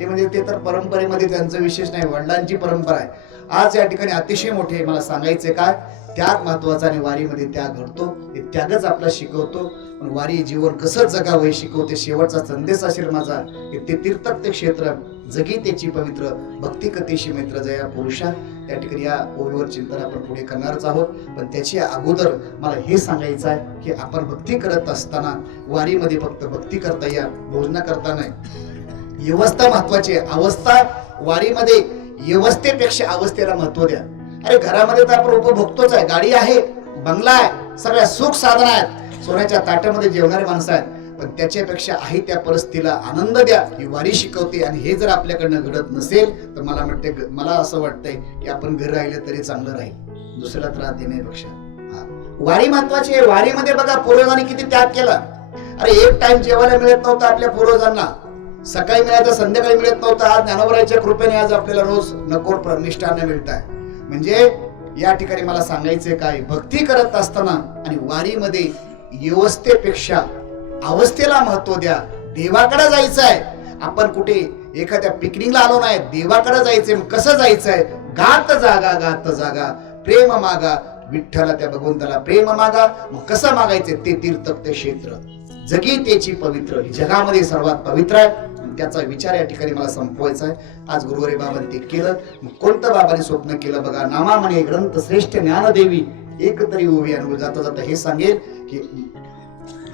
ते म्हणजे ते तर परंपरेमध्ये त्यांचं विशेष नाही, वडिलांची परंपरा आहे. आज या ठिकाणी अतिशय मोठे. मला सांगायचे काय, त्याग महत्वाचा. आणि वारीमध्ये त्याग घडतो. हे त्यागच आपला शिकवतो. पण वारी जीवन कसं जगावं हे शिकवते. शेवटचा संदेश असेल माझा, ते तीर्थक ते क्षेत्र जगी त्याची पवित्र, भक्ती कथेशी मैत्र जया पुरुषा. त्या ठिकाणी या ओळीवर चिंतन आपण पुढे करणारच आहोत. पण त्याची अगोदर मला हे सांगायचं आहे की आपण भक्ती करत असताना वारीमध्ये फक्त भक्ती करता या, भोजना करता नाही. व्यवस्था महत्वाची आहे. अवस्था वारीमध्ये व्यवस्थेपेक्षा अवस्थेला महत्व द्या. अरे घरामध्ये तर आपण उपभोगतोच आहे, गाडी आहे, बंगला आहे, सगळ्या सुख साधन आहेत, सोन्याच्या ताटामध्ये जेवणारे माणसं आहेत. पण त्याच्यापेक्षा आहे त्या परिस्थितीला आनंद द्या, ही वारी शिकवते. आणि हे जर आपल्याकडनं घडत नसेल तर मला असं वाटतंय की आपण घरी राहिलं तरी चांगलं राहील, दुसऱ्याला त्रास देण्यापेक्षा. वारी महत्वाची आहे. वारीमध्ये बघा पूर्वजांनी किती त्याग केला. अरे एक टाइम जेवायला मिळत नव्हतं आपल्या पूर्वजांना, सकाळी मिळायचं संध्याकाळी मिळत नव्हतं. आज ज्ञानोबरायच्या कृपेने आज आपल्याला रोज नकोर मिष्टान्न मिळत आहे. म्हणजे या ठिकाणी मला सांगायचं काय, भक्ती करत असताना आणि वारीमध्ये व्यवस्थेपेक्षा अवस्थेला महत्व द्या. देवाकडे जायचं आहे. आपण कुठे एखाद्या पिकनिकला आलो नाही, देवाकडे जायचंय. कसं जायचंय? गात जागा प्रेम मागा विठ्ठला, त्या भगवंताला प्रेम मागा. मग कसं मागायचं? ते तीर्थक ते क्षेत्र जगी त्याची पवित्र. जगामध्ये सर्वात पवित्र आहे. त्याचा विचार या ठिकाणी मला संपवायचा आहे. आज गुरुवारी बाबांनी ते केलं. कोणतं बाबांनी स्वप्न केलं बघा, नामा म्हणे ग्रंथ श्रेष्ठ ज्ञानदेवी एकतरी उभी. आणि जाता जाता हे सांगेल की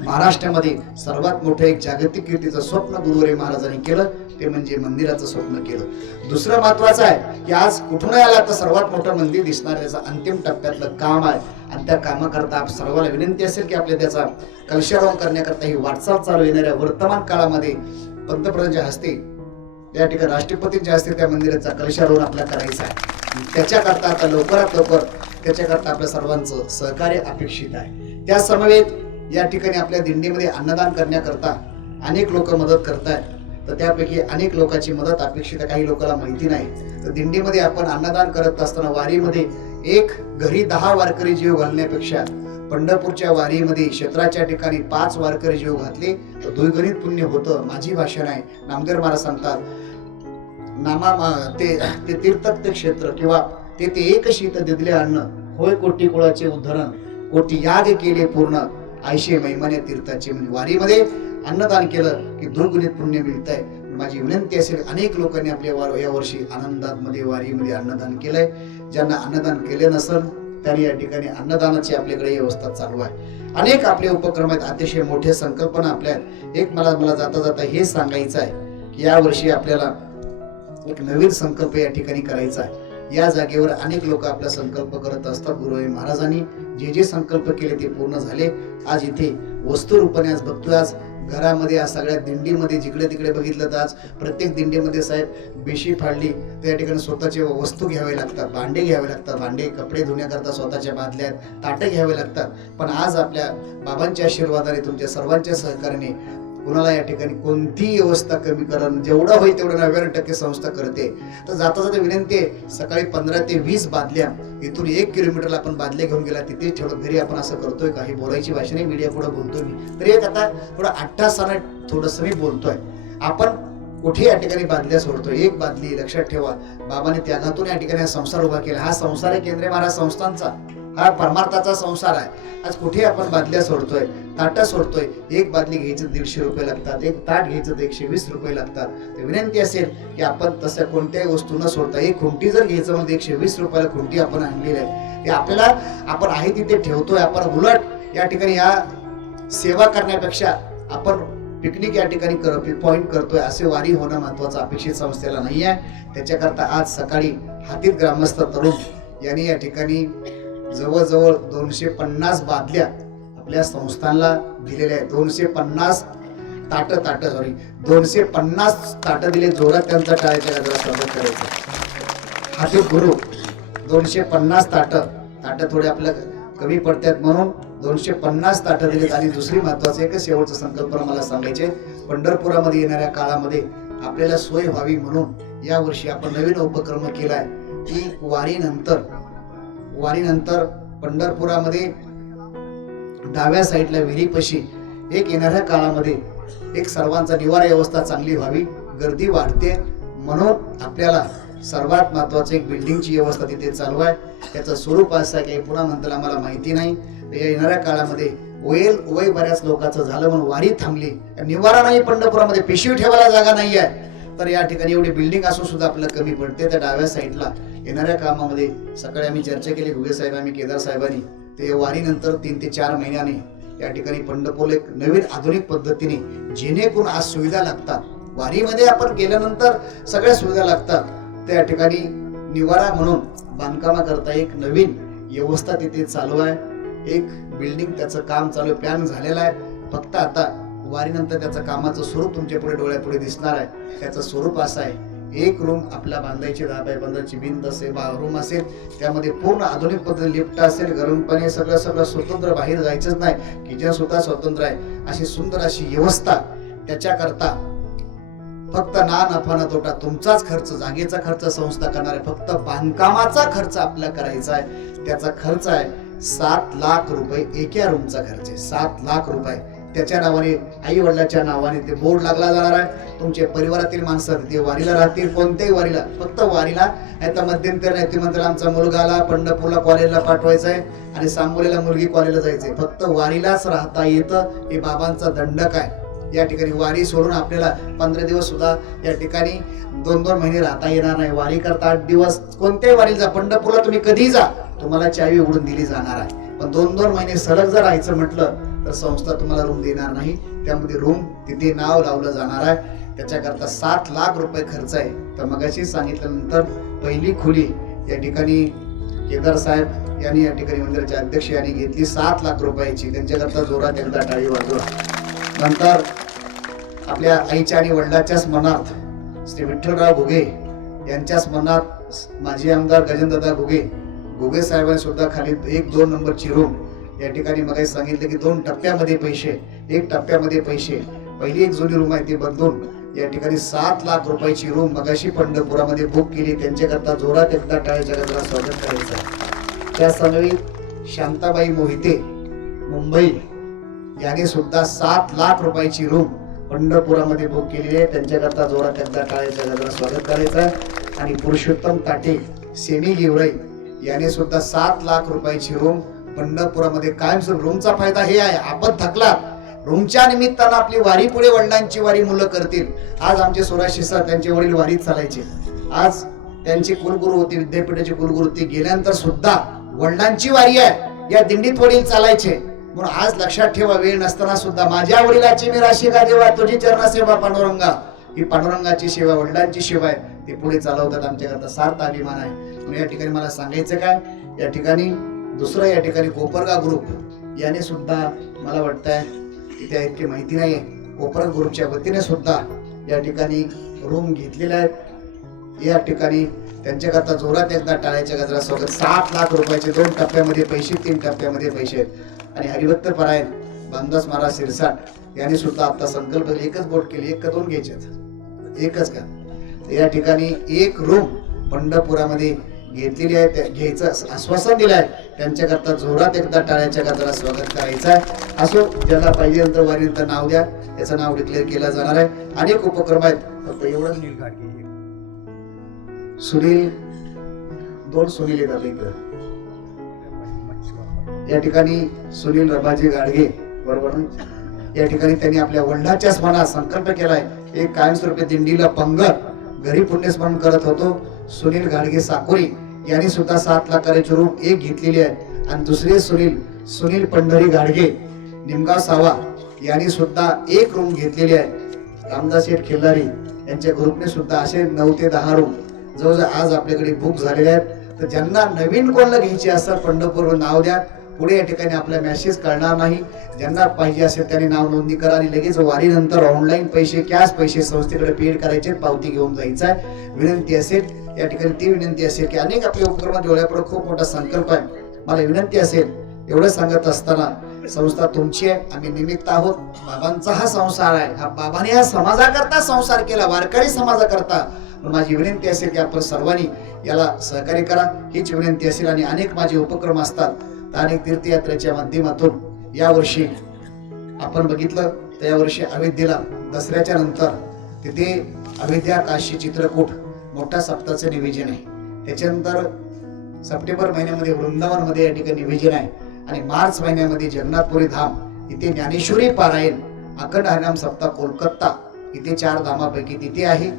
महाराष्ट्रामध्ये सर्वात मोठं एक जागतिक कीर्तीचं स्वप्न गुरुवारी महाराजांनी केलं, ते म्हणजे मंदिराचं स्वप्न केलं. दुसरं महत्वाचं आहे की आज कुठून आला तर सर्वात मोठं मंदिर दिसणार, त्याचं अंतिम टप्प्यातलं काम आहे. आणि त्या कामाकरता सर्वांना विनंती असेल की आपल्या त्याचा कलशारोहण करण्याकरता ही वाटचाल चालू. येणाऱ्या वर्तमान काळामध्ये पंतप्रधानांच्या हस्ते, या ठिकाणी राष्ट्रपतींच्या हस्ते त्या मंदिराचा कलशारोहण आपल्याला करायचा आहे. त्याच्याकरता आता लवकरात लवकर त्याच्याकरता आपल्या सर्वांचं सहकार्य अपेक्षित आहे. त्या समवेत या ठिकाणी आपल्या दिंडीमध्ये अन्नदान करण्याकरता अनेक लोक मदत करतायत. तर त्यापैकी अनेक लोकांची मदत अपेक्षित आहे. काही लोकांना माहिती नाही. तर दिंडीमध्ये आपण अन्नदान करत असताना वारीमध्ये एक घरी 10 वारकरी जीव घालण्यापेक्षा पंढरपूरच्या वारीमध्ये क्षेत्राच्या ठिकाणी 5 वारकरी जीव घातले तर द्विगुणित पुण्य होतं. माझी भाषा नाही, नामदेव महाराज सांगतात, ते तीर्थक ते क्षेत्र किंवा ते एक शीत दिदले अन्न होय कोटी कुळाचे उद्धरण, कोटी याग केले पूर्ण आयशे महिमाने तीर्थाचे. म्हणजे वारीमध्ये अन्नदान केलं की 2 गुणित पुण्य मिळतंय. माझी विनंती असेल, अनेक लोकांनी आपल्या या वर्षी आनंदामध्ये वारीमध्ये अन्नदान केलंय. ज्यांना अन्नदान केले नसेल त्यांनी या ठिकाणी अन्नदानाची आपल्याकडे व्यवस्था चालू आहे. अनेक आपले उपक्रम आहेत, अतिशय मोठ्या संकल्पना आपल्या आहेत. एक मला जाता जाता हे सांगायचं आहे की या वर्षी आपल्याला एक नवीन संकल्प या ठिकाणी करायचा आहे. या जागेवर अनेक लोक आपला संकल्प करत असतात. गुरुदेव महाराजांनी जे जे संकल्प केले ते पूर्ण झाले. आज इथे वस्तू रूपाने आज बघतोय, आज घरामध्ये, आज सगळ्या दिंडीमध्ये जिकडे तिकडे बघितलं तर आज प्रत्येक दिंडीमध्ये साहेब बेशी फाडली त्या ठिकाणी स्वतःचे वस्तू घ्यावे लागतात, भांडे घ्यावे लागतात, भांडे कपडे धुण्याकरता स्वतःच्या बादल्या ताटे घ्यावे लागतात. पण आज आपल्या बाबांच्या आशीर्वादाने, तुमच्या सर्वांच्या सहकार्याने कुणाला या ठिकाणी कोणतीही व्यवस्था कमी करणं जेवढं होईल तेवढं 99% संस्था करते. तर जाता जाता विनंती आहे, सकाळी 15 ते 20 बादल्या इथून 1 किलोमीटरला आपण बादल्या घेऊन गेला तिथे ठेवलं. घरी आपण असं करतोय, काही बोलायची भाषा नाही, मीडिया पुढे बोलतोय मी, तर एक आता थोडं 8 थोडंसं मी बोलतोय. आपण कुठे या ठिकाणी बादल्या सोडतोय. एक बादली लक्षात ठेवा, बाबाने त्यागातून या ठिकाणी संसार उभा केला. हा संसार आहे केंद्रीय महाराज संस्थांचा, हा परमार्थाचा संसार आहे. आज कुठे आपण बादल्या सोडतोय, ताटं सोडतोय. एक बादली घ्यायचं 150 रुपये लागतात, एक ताट घ्यायचं तर 120 रुपये लागतात. तर विनंती असेल की आपण तसं कोणत्याही वस्तू न सोडता एक खुंटी जर घ्यायचं म्हणजे 120 रुपयाला खुंटी आपण आणलेली आहे. ते आपल्याला आपण आहे तिथे ठेवतोय. आपण उलट या ठिकाणी या सेवा करण्यापेक्षा आपण पिकनिक या ठिकाणी पॉइंट करतोय. असे वारी होणं महत्वाचं अपेक्षित संस्थेला नाही आहे. त्याच्याकरता आज सकाळी हातीत ग्रामस्थ तरुण यांनी या ठिकाणी जवळजवळ 250 बादल्या आपल्या संस्थांना दिलेल्या आहेत. 250 ताटं दिले. जोरात त्यांचा टाळ्याच्या गजरात स्वागत करायचं. हाती गुरु 250 ताटं थोडे आपल्याला कमी पडतात म्हणून 250 ताटं दिलेत. आणि दुसरी महत्वाचं एक शेवटचा संकल्पना मला सांगायचे, पंढरपुरामध्ये येणाऱ्या काळामध्ये आपल्याला सोय व्हावी म्हणून या वर्षी आपण नवीन उपक्रम केलाय की वारीनंतर पंढरपुरामध्ये डाव्या साईडला विहिरीपाशी एक येणाऱ्या काळामध्ये एक सर्वांचा निवारा व्यवस्था चांगली व्हावी. गर्दी वाढते म्हणून आपल्याला सर्वात महत्वाचं एक बिल्डिंगची व्यवस्था तिथे चालू आहे. त्याचं स्वरूप असं आहे की पुन्हा नंतर आम्हाला माहिती नाही. या येणाऱ्या काळामध्ये वय बऱ्याच लोकांचं झालं म्हणून वारी थांबली. निवारा नाही पंढरपुरामध्ये, पिशवी ठेवायला जागा नाही आहे. तर या ठिकाणी एवढी बिल्डिंग असून सुद्धा आपल्याला कमी पडते. त्या डाव्या साईडला येणाऱ्या कामामध्ये सकाळी आम्ही चर्चा केली घुगे साहेब, आम्ही केदार साहेबांनी, ते वारीनंतर 3 ते 4 महिन्याने या ठिकाणी पंढरपूर एक नवीन आधुनिक पद्धतीने जेणेकरून आज सुविधा लागतात. वारीमध्ये आपण गेल्यानंतर सगळ्या सुविधा लागतात. त्या ठिकाणी निवारा म्हणून बांधकामाकरता एक नवीन व्यवस्था तिथे चालू आहे. एक बिल्डिंग त्याचं काम चालू, प्लॅन झालेला आहे. फक्त आता वारीनंतर त्याचं कामाचं स्वरूप तुमच्या पुढे डोळ्यापुढे दिसणार आहे. त्याचं स्वरूप असं आहे, एक रूम आपला बांधायची 10x15ची भिंत असेल, रूम असेल, त्यामध्ये पूर्ण आधुनिक पद्धती लिफ्ट असेल, गरम पाणी सगळं स्वतंत्र, बाहेर जायचंच नाही, किचन सुद्धा स्वतंत्र आहे. अशी सुंदर अशी व्यवस्था. त्याच्याकरता फक्त ना नफा ना तोटा, तुमचाच खर्च, जागेचा खर्च संस्था करणार आहे. फक्त बांधकामाचा खर्च आपल्याला करायचा आहे. त्याचा खर्च आहे 7 लाख रुपये. एका रूमचा खर्च आहे 7 लाख रुपये. त्याच्या नावाने, आई वडिलांच्या नावाने ते बोर्ड लागला जाणार आहे. तुमच्या परिवारातील माणसं ते वारीला राहतील, कोणत्याही वारीला, फक्त वारीला. आता मध्यंतर नाही, ते म्हणतात आमचा मुलगाला पंढरपूरला कॉलेजला पाठवायचा आहे आणि सांगोलीला मुलगी कॉलेजला जायचंय. फक्त वारीलाच राहता येतं. हे बाबांचा दंडक आहे. या ठिकाणी वारी सोडून आपल्याला 15 दिवस सुद्धा या ठिकाणी 2-2 महिने राहता येणार नाही. वारी करता 8 दिवस कोणत्याही वारीला जा, पंढरपूरला तुम्ही कधी जा, तुम्हाला चावी उघडून दिली जाणार आहे. पण 2-2 महिने सलग जर राहायचं म्हटलं तर संस्था तुम्हाला रूम देणार नाही. त्यामध्ये रूम तिथे नाव लावलं जाणार आहे. त्याच्याकरता 7 लाख रुपये खर्च आहे. तर मगाशी सांगितल्यानंतर पहिली खोली या ठिकाणी केदार साहेब यांनी, या ठिकाणी मंदिराचे अध्यक्ष यांनी घेतली 7 लाख रुपयाची. त्यांच्याकरता जोरात एकदा टाळी वाजवा. नंतर आपल्या आईच्या आणि वडिलांच्या स्मरणार्थ श्री विठ्ठलराव घुगे यांच्या स्मरणार्थ माजी आमदार गजेंद्रदादा घुगे साहेबांनी सुद्धा खाली 1-2 नंबरची रूम या ठिकाणी मग सांगितलं की 2 टप्प्यामध्ये पैसे, 1 टप्प्यामध्ये पैसे. पहिली एक जुनी रूम आहे ती बदलून या ठिकाणी 7 लाख रुपयाची रूम मगाशी पंढरपुरामध्ये बुक केली. त्यांच्याकरता जोरात एकदा टाळ्याच्या गजरात स्वागत करायचं. त्या समवेत शांताबाई मोहिते मुंबई याने सुद्धा 7 लाख रुपयाची रूम पंढरपुरामध्ये बुक केलेली आहे. त्यांच्याकरता जोरात एकदा टाळ्याच्या गजरात स्वागत करायचं. आणि पुरुषोत्तम ताटे सेमी गिवराई याने सुद्धा 7 लाख रुपयाची रूम पंढरपुरामध्ये कायमस्वरूपी. रूमचा फायदा हे आहे, आपण थकलात रूमच्या निमित्तानं आपली वारी पुढे वडिलांची वारी मुलं करतील. आज आमचे सुराज सर त्यांचे वडील वारीत चालायचे. आज त्यांचे कुलगुरू होते, विद्यापीठाचे कुलगुरू ते गेल्यानंतर सुद्धा वडिलांची वारी आहे या दिंडीत वडील चालायचे. म्हणून आज लक्षात ठेवा, वेळ नसताना सुद्धा माझ्या वडिलाची मी राशी का देवा, तुझी चरणा सेवा पांडुरंगा. ही पांडुरंगाची सेवा, वडिलांची सेवा आहे, ते पुढे चालवतात. आमच्याकरता सार्थ अभिमान आहे. म्हणून या ठिकाणी मला सांगायचं काय, या ठिकाणी दुसरं या ठिकाणी कोपरगा ग्रुप याने सुद्धा मला वाटतंय तिथे इतकी माहिती नाहीये, कोपरगा ग्रुपच्या वतीने सुद्धा या ठिकाणी रूम घेतलेले आहेत. या ठिकाणी त्यांच्याकरता जोरात एकदा टाळ्याच्या गजरा स्वागत. 7 लाख रुपयाचे 2 टप्प्यामध्ये पैसे, 3 टप्प्यामध्ये पैसे आहेत. आणि हरिभक्त परायण बांधास महाराज शिरसाट यांनी सुद्धा आता संकल्प केले, एकच बोट केली, 1 का 2 घ्यायचे, एकच का. या ठिकाणी 1 रूम पंढरपुरामध्ये घेतलेली आहे, घ्यायचं आश्वासन दिलं आहे. त्यांच्याकरता जोरात एकदा टाळ्याच्या गजरा स्वागत करायचं आहे. असो, ज्याला पाहिजे नंतर वारीनंतर नाव द्या, त्याचं नाव डिक्लेअर केलं जाणार आहे. अनेक उपक्रम आहेत, फक्त एवढंच सुनील 2 सुनील येतात इकडं. या ठिकाणी सुनील रबाजी गाडगे बरोबर ना, या ठिकाणी त्यांनी आपल्या वडिलांच्या स्मरणात संकल्प केलाय, एक कायमस्वरूपी दिंडीला पंगत घरी पुण्यस्मरण करत होतो. सुनील गाडगे साकोरी यांनी सुद्धा 7 लाखाची रूम 1 घेतलेली आहे. आणि दुसरे सुनील पंढरी गाडगे निमगाव सावा यांनी सुद्धा 1 रूम घेतलेली आहे. रामदास शेठ खिल्लारी यांच्या ग्रुपने सुद्धा असे 9 ते 10 रूम जवळजवळ आज आपल्याकडे बुक झालेले आहेत. तर ज्यांना नवीन कोणाला घ्यायची असेल पंढरपूर नाव द्या, पुढे या ठिकाणी आपला मेसेज कळणार नाही. ज्यांना पाहिजे असेल त्यांनी नाव नोंदणी करा आणि लगेच वारीनंतर ऑनलाईन पैसे, कॅश पैसे संस्थेकडे पेड करायचे, पावती घेऊन जायचं आहे. विनंती असेल या ठिकाणी, ती विनंती असेल की अनेक आपल्या उपक्रमात डोळ्यापुढे खूप मोठा संकल्प आहे. मला विनंती असेल, एवढं सांगत असताना संस्था तुमची आहे, आम्ही निमित्त आहोत. बाबांचा हा संसार आहे, हा बाबाने हा समाजाकरता संसार केला, वारकरी समाजाकरता. माझी विनंती असेल की आपण सर्वांनी याला सहकार्य करा, हीच विनंती असेल. आणि अनेक माझे उपक्रम असतात, अनेक तीर्थयात्रेच्या माध्यमातून यावर्षी आपण बघितलं तर यावर्षी अयोध्येला दसऱ्याच्या नंतर तिथे अयोध्या काशी चित्रकूट मोठ्या सप्ताहाचं नियोजन आहे. त्याच्यानंतर सप्टेंबर महिन्यामध्ये वृंदावनमध्ये या ठिकाणी नियोजन आहे. आणि मार्च महिन्यामध्ये जगन्नाथपुरी धाम इथे ज्ञानेश्वरी पारायण अखंड हरिनाम सप्ताह कोलकाता इथे 4 धामापैकी तिथे आहे.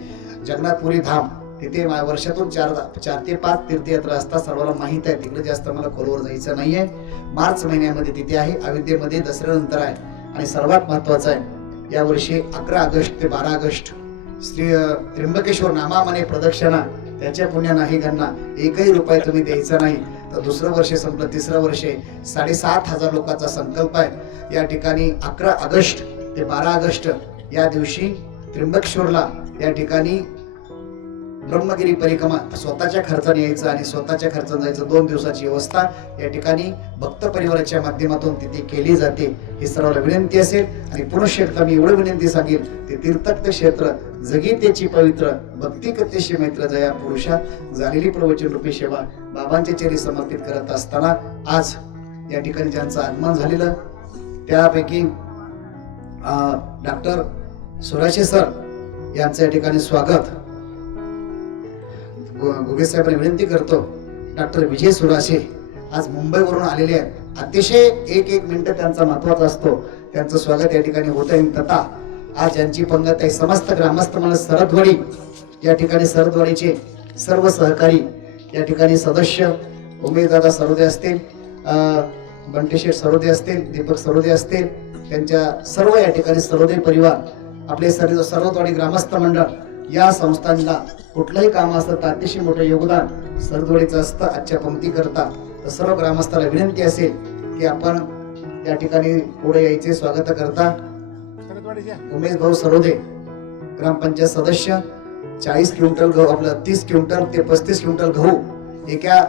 जगन्नाथपुरी धाम तिथे वर्षातून 4 ते 5 तीर्थयात्रा असतात, सर्वांना माहित आहे. तिकडे जास्त मला खोलवर जायचं नाहीये. मार्च महिन्यामध्ये तिथे आहे, अयोध्येमध्ये दसऱ्यानंतर आहे. आणि सर्वात महत्वाचं आहे, यावर्षी 11 ऑगस्ट ते 12 ऑगस्ट श्री त्र्यंबकेश्वर नामामने प्रदक्षिणा, त्याच्या पुण्या नाही गणना, 1ही रुपये तुम्ही द्यायचा नाही. तर दुसरं वर्ष संपलं, तिसरं वर्ष 7,500 लोकांचा संकल्प आहे. या ठिकाणी 11 ऑगस्ट ते 12 ऑगस्ट या दिवशी त्र्यंबकेश्वरला या ठिकाणी ब्रह्मगिरी परिक्रमा स्वतःच्या खर्चाने यायचं आणि स्वतःच्या खर्चाने जायचं. 2 दिवसाची व्यवस्था या ठिकाणी भक्त परिवाराच्या माध्यमातून तिथे केली जाते. ही सर्वांना विनंती असेल. आणि पुरुष एकदा मी एवढं विनंती सांगेल, ते तीर्थक्त क्षेत्र जगी त्याची पवित्र, भक्ती कथेशी मैत्र जया पुरुषा, झालेली प्रवचन रूपी सेवा बाबांच्या चरणी समर्पित करत असताना आज या ठिकाणी ज्यांचं आगमन झालेलं त्यापैकी डॉक्टर सुराशे सर यांचं या ठिकाणी स्वागत गुगे साहेबांनी विनंती करतो. डॉक्टर विजय सुराशे आज मुंबईवरून आलेले आहेत. अतिशय 1 मिनिट त्यांचा महत्वाचा असतो. त्यांचं स्वागत या ठिकाणी होत आहे. तथा आज यांची पंगत आहे समस्त ग्रामस्थ मला सरदवाडी या ठिकाणी, सरदवाडीचे सर्व सहकारी या ठिकाणी सदस्य, उमेशदादा सरोदे असतील, बंटेशेठ सरोदे असतील, दीपक सरोदे असतील, त्यांच्या सर्व या ठिकाणी सरोदे परिवार, आपले सरदवाडी ग्रामस्थ मंडळ या संस्थांना कुठलंही काम असतं तर अतिशय मोठं योगदान सरदवाडीचं असतं. आजच्या पंक्ती करता तर सर्व ग्रामस्थाला विनंती असेल की आपण या ठिकाणी पुढे यायचे. स्वागत करता उमेश भाऊ सरोदे ग्रामपंचायत सदस्य, 40 क्विंटल गहू, आपलं 30 क्विंटल ते 35 क्विंटल गहू एका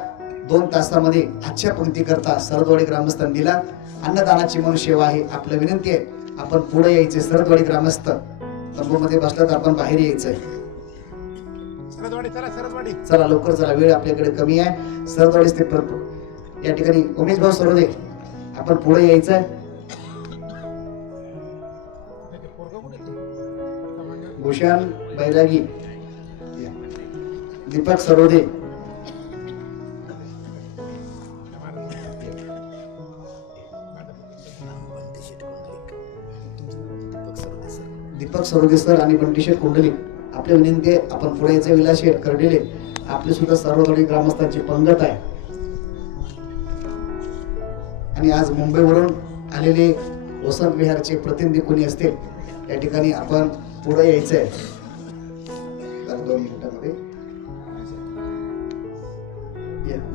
2 तासामध्ये आजच्या पंक्ती करता सरदवाडी ग्रामस्थांनी दिला. अन्नदानाची म्हणून सेवा आहे. आपलं विनंती आहे आपण पुढे यायचे. सरदवाडी ग्रामस्थ तंबूमध्ये बसला तर आपण बाहेर यायचंय. चला लवकर चला, वेळ आपल्याकडे कमी आहे. सरदवाडी ते या ठिकाणी उमेश भाऊ सरोदे आपण पुढे यायचंय. भूषण बैरागी, दीपक सरोदे, दीपक सरोदे सर आणि बंटीशेठ कुंडली आपल्या विनंती आहे, आपण पुढे यायचे. विलासशेठ कर्डिले आपली सुद्धा सर्वदळीय ग्रामस्थांची पंगत आहे. आणि आज मुंबईवरून आलेले वसंत विहारचे प्रतिनिधी कोणी असतील या ठिकाणी आपण पुढे यायचंय. 2 मिनिटांमध्ये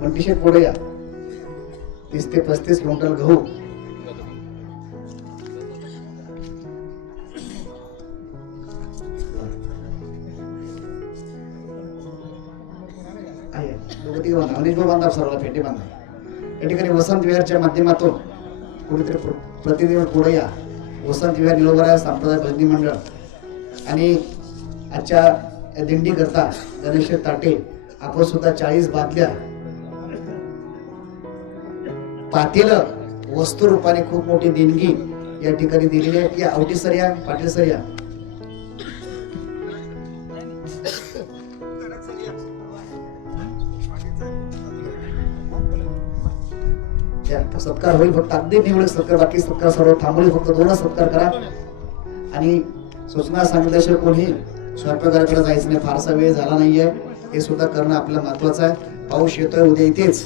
बंटीशेठ पुढे या. 30 ते 35 क्विंटल गहू बांधा सर्वांना फेटे बांधा. या ठिकाणी वसंत विहारच्या माध्यमातून कुठेतरी प्रतिनिधी पुढे या. वसंत विहार निलोबरा सांप्रदायिक भजनी मंडळ आणि आजच्या या दिंडी करता गणेश ताटे आपण सुद्धा 40 बादल्या पातेलं वस्तू रूपाने खूप मोठी देणगी या ठिकाणी दिलेली आहे. या आवटी सर या, पाटील सर या. सत्कार होईल फक्त अगदी निवडक सत्कार, बाकी सत्कार सर्व थांबवले. फक्त 2 सत्कार करा आणि सूचना सांगितल्याशिवाय कोणी स्वयंपाकघराकडे जायचं नाही. फारसा वेळ झाला नाहीये, हे सुद्धा करणं आपलं महत्वाचं आहे. पाऊस येतोय, उद्या इथेच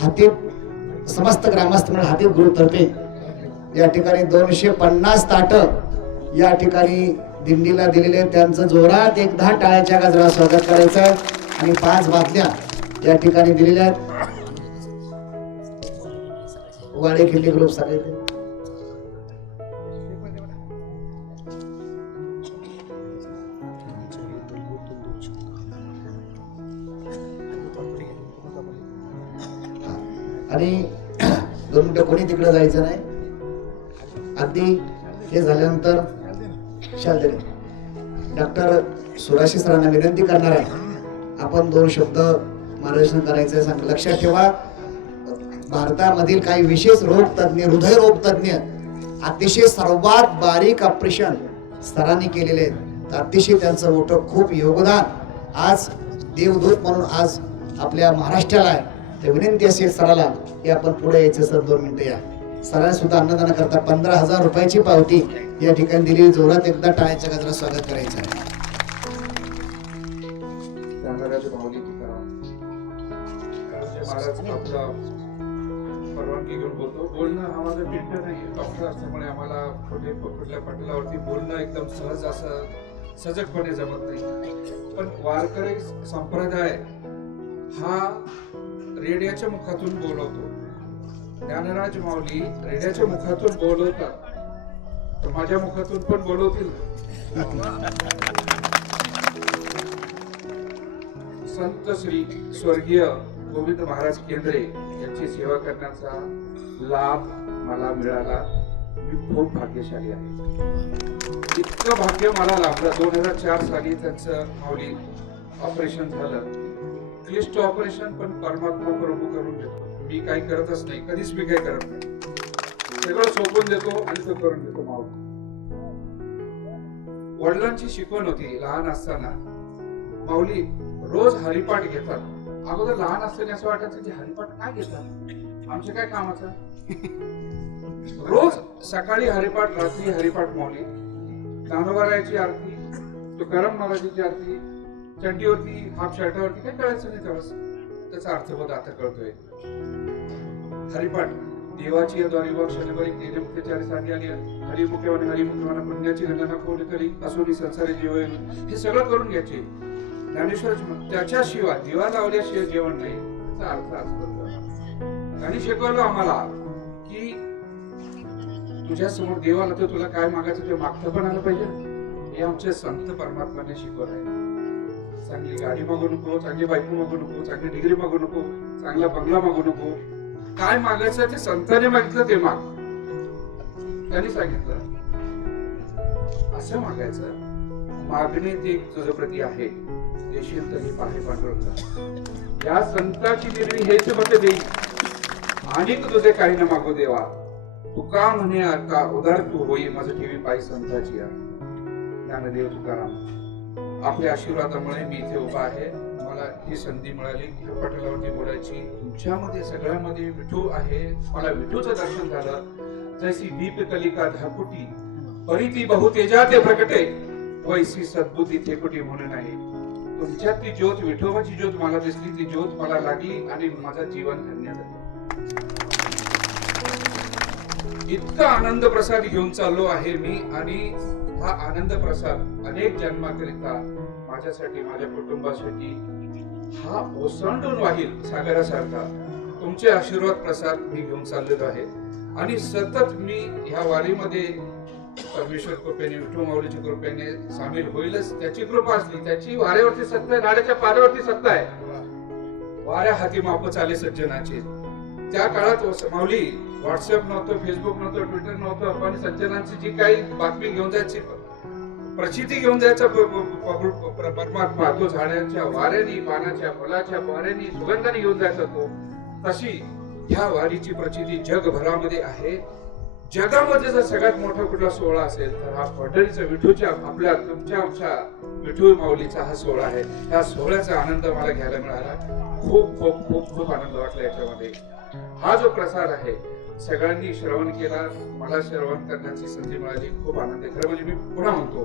हाती समस्त ग्रामस्थ मंडळ हाती गुरुतर्फे या ठिकाणी 250 ताट या ठिकाणी दिंडीला दिलेले. त्यांचं जोरात एकदा टाळ्याच्या गजरात स्वागत करायचं आणि 5 बादल्या या ठिकाणी दिलेल्या आहेत. वाडे खिल्ली ग्रुप सगळे आणि 2 मिनिटं कोणी तिकडे जायचं नाही. अगदी हे झाल्यानंतर डॉक्टर सुराशी सरांना विनंती करणार आहे, आपण 2 शब्द मार्गदर्शन करायचं सांग. लक्षात ठेवा, भारतामधील काही विशेष रोग तज्ञ, हृदयरोग तज्ञ अतिशय सर्वात बारीक ऑपरेशन सरांनी केलेले आहेत. अतिशय त्यांचं मोठं खूप योगदान आज देवदूत म्हणून आज आपल्या महाराष्ट्राला आहे. तर विनंती असेल सराला की आपण पुढे यायचं. सर 2 मिनिटं या. सरांनी सुद्धा अन्नदान करता 15,000 रुपयाची पावती या ठिकाणी दिली. जोरात एकदा टाळ्याच्या गजरात स्वागत करायचं आहे. परवानगी घेऊन बोलतो. बोलणं हा माझा पिंड नाही, डॉक्टर असल्यामुळे आम्हाला कुठल्या पटलावरती बोलणं एकदम सहज असं सजगपणे जमत नाही. पण वारकरी संप्रदाय हा रेड्याच्या मुखातून बोलवतो. ज्ञानराज माऊली रेड्याच्या मुखातून बोलवतात, तर माझ्या मुखातून पण बोलवतील. संत श्री स्वर्गीय गोविंद महाराज केंद्रे यांची सेवा करण्याचा लाभ मला मिळाला. मी खूप भाग्यशाली आहे. इतकं भाग्य मला लाभलं. 2004 साली त्यांचं माऊली ऑपरेशन झालं. क्लिष्ट ऑपरेशन, पण परमात्मा प्रभू करून देतो. मी काही करतच नाही, कधीच मी काही करत नाही. सगळं सोपून देतो आणि तो करून देतो माऊली. वडिलांची शिकवण होती लहान असताना. माऊली रोज हरिपाठ घेतात. अगोदर लहान असताना असं वाटायचं की हरिपाठ काय घेतात, आमच्या काय कामाचं. रोज सकाळी हरिपाठ, रात्री हरिपाठ. माऊली ज्ञानोबारायाची आरती, तुकाराम महाराजांची आरती, चंडीवरती, हाफ शर्टावरती काही कळायचं नाही तेव्हा. त्याचा अर्थबोध आता कळतोय. हरिपाठ देवाची द्वारी व शनिवारी तेजमुख्यचारी आली. हरिमुख्यवाने हरिमुख्यवाना पुण्याची गणना कोणी करी असोनी संसारी जीव, हे सगळं करून घ्यायचे. ज्ञानेश्वर त्याच्याशिवाय दिवा लावल्याशिवाय जेवण नाही. त्याचा अर्थ असतो. आणि शिकवलं आम्हाला की तुझ्या समोर देवाला तर तुला काय मागायचं ते मागतं पण आलं पाहिजे. हे आमचे संत परमात्माने शिकवलं आहे. चांगली गाडी मागू नको, चांगली बायको मागू नको, चांगली डिग्री मागू नको, चांगला बंगला मागू नको. काय मागायचं ते संतांनी मागितलं ते माग. त्यांनी सांगितलं असं मागायचं. मागणे ते तुझं प्रती आहे, देशील तरी पाहे पांडुरंग. या संताची निर्णी हेच मत देई, आणि तुझे काही न मागू देवा. तुका म्हणे का उदार तू होई, माझं ठेवी पायी संताची. ज्ञानदेव तुकाराम आपल्या आशीर्वादामुळे मी इथे उभा आहे. मला मला ही संधी मिळाली ह्या पटलावरती बोलायची. तुमच्यामध्ये सगळ्यामध्ये विठू आहे. मला विठूचं दर्शन झालं. जैसी दीप कलिका धाकुटी परिती बहुतेजा ते प्रकटे वैसी सद्बुद्धी थेकुटी म्हणून आहे. तुमच्यात ती ज्योत, विठोबाची ज्योत मला दिसली. ती ज्योत मला लागली आणि माझं जीवन धन्य झालं. इतका आनंद प्रसाद घेऊन चाललो आहे मी आणि हा आनंद प्रसाद अनेक जन्माकरिता माझ्यासाठी, माझ्या कुटुंबासाठी हा ओसंडून वाहील सागरासारखा तुमचे आशीर्वाद प्रसाद मी घेऊन चाललेलो आहे. आणि सतत मी ह्या वारीमध्ये परमेश्वर कृपेने, विठू माऊलीच्या कृपेने सामील होईलच. त्याची कृपा असली, त्याची वाऱ्यावरती सत्ता आहे, नाड्याच्या पाऱ्यावरती सत्ता आहे. वाऱ्या हाती माप चाले सज्जनाचे. त्या काळात माऊली व्हॉट्सअप नव्हतं, फेसबुक नव्हतं, ट्विटर नव्हतं, पण सज्जनांची जी काही बातमी घेऊन जायची, प्रचिती घेऊन जायचा परमात्मा तो झाडांच्या वाऱ्यानी, पानाच्या फुलाच्या वाऱ्यानी, सुगंधाने घेऊन जायचा तो. तशी ह्या वारीची प्रचिती जगभरामध्ये आहे. जगामध्ये जर सगळ्यात मोठा कुठला सोहळा असेल तर हा पंढरीचा विठूच्या, आपल्या तुमच्या आमच्या विठू माऊलीचा हा सोहळा आहे. या सोहळ्याचा आनंद मला घ्यायला मिळाला. खूप खूप खूप खूप आनंद वाटला याच्यामध्ये. हा जो प्रसाद आहे सगळ्यांनी श्रवण केला, मला श्रवण करण्याची संधी मिळाली. खूप आनंद आहे. खरं म्हणजे मी पुन्हा म्हणतो,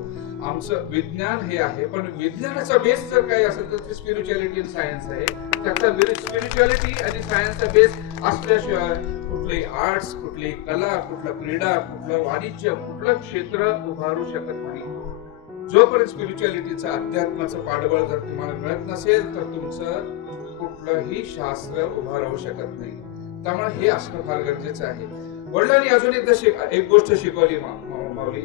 आमचं विज्ञान हे आहे, पण विज्ञानाचा बेस जर काही असेल तर ते स्पिरिच्युअलिटी आणि सायन्स आहे. त्याचा स्पिरिच्युअलिटी आणि सायन्सचा बेस असल्याशिवाय कुठली आर्ट्स, कुठली कला, कुठला क्रीडा, कुठलं वाणिज्य, कुठलं क्षेत्र उभारू शकत नाही. जोपर्यंत स्पिरिच्युअलिटीचं, अध्यात्माचं पाठबळ जर तुम्हाला मिळत नसेल तर तुमचं कुठलंही शास्त्र उभं राहू शकत नाही. त्यामुळे हे असणं फार गरजेचं आहे. वडिलांनी अजून एक गोष्ट शिकवली माऊली.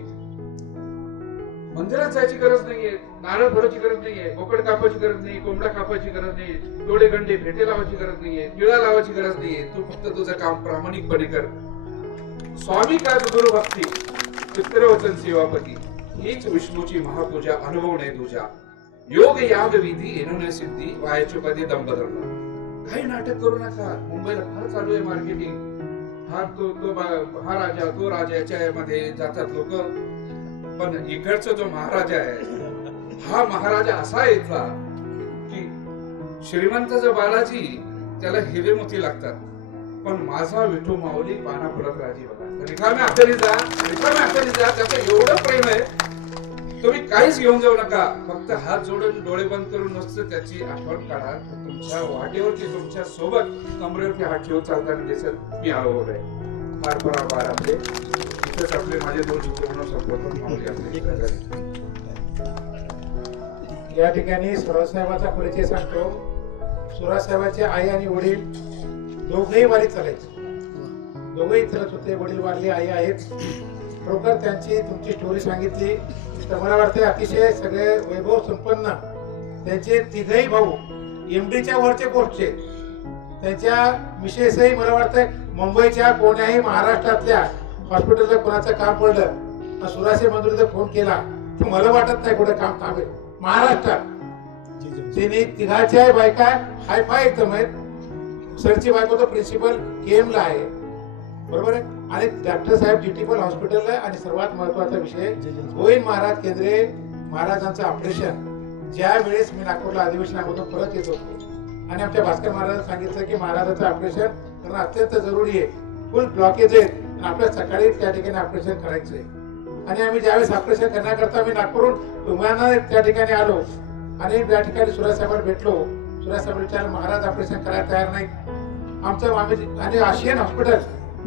मंदिरात जायची गरज नाहीये, नारळ फोडायची गरज नाहीये, बोकड कापायची गरज नाही, कोंबडा कापायची गरज नाही, डोळे गंडे फेटे लावायची गरज नाहीये, टिळा लावायची गरज नाहीये. तू फक्त तुझं काम प्रामाणिकपणे कर. स्वामी काज गुरु भक्ती पितृवचन सेवापती हीच विष्णूची महापूजा अनुभवणे तुझ्या. योग याग विधी येणून सिद्धी वायाच्या पदी दंबधर्म. काही नाटक करू नका. मुंबईला फार चालू आहे मार्केटिंग. हा राजा तो राजा याच्यामध्ये जातात लोक. पण इकडचा जो महाराजा आहे हा महाराजा असा येतला की श्रीमंताचा बालाजी त्याला हिरे मोती लागतात, पण माझा विठू माऊली पाना फुलत राजी बघा. रिकाम्या हाताने जा, त्याचं एवढं प्रेम आहे. तुम्ही काहीच घेऊन जाऊ नका, फक्त हात जोडून डोळे बंद करून नुसतं त्याची आठवण काढा. तुमच्या वाटेवरती, तुमच्या सोबत कमरेवरती हात ठेवून चालताना दिसत मी अनुभव आहे. फार फार आभार आपले. इथेच आपले माझे दोन पूर्ण संबोधन माऊली आपले. या ठिकाणी सुराजसाहेबाचा परिचय सांगतो. सुराजसाहेबांचे आई आणि वडील दोघेही वारीत चालायचे, दोघेही चालत होते. वडील वारले, आई आहेत. खरोखर त्यांची तुमची स्टोरी सांगितली तर मला वाटतं अतिशय सगळे वैभव संपन्न त्यांचे तिघही भाऊ एमडीच्या वरचे पोस्टचे. त्यांच्या विशेषही मला वाटतं मुंबईच्या कोण्याही महाराष्ट्रातल्या हॉस्पिटलला कोणाचं काम पडलं सुरासे मंजुरीचा फोन केला तर मला वाटत नाही कुठे काम थांबेल महाराष्ट्रात. तिने तिघाच्या बायका हायफाय एकदम आहेत. सरची बायको तो प्रिन्सिपल केएम ला आहे, बरोबर आहे. आणि डॉक्टर साहेब जीटीपल हॉस्पिटल आणि सर्वात महत्वाचा विषय गोविंद महाराज केंद्रे महाराजांचं ऑपरेशन. ज्या वेळेस मी नागपूरला अधिवेशनामधून परत येत होतो आणि आमच्या भास्कर महाराजांनी सांगितलं की महाराजांचं ऑपरेशन करणं अत्यंत जरुरी आहे, फुल ब्लॉकेज आहे आणि आपल्या सकाळी त्या ठिकाणी ऑपरेशन करायचंय. आणि आम्ही ज्यावेळेस ऑपरेशन करण्याकरता मी नागपूरहून विमानाने त्या ठिकाणी आलो आणि त्या ठिकाणी सुराजसाहेबांना भेटलो. सुराजसाहेब विचारलं महाराज ऑपरेशन करायला तयार नाही. आमचं आणि आशियन हॉस्पिटल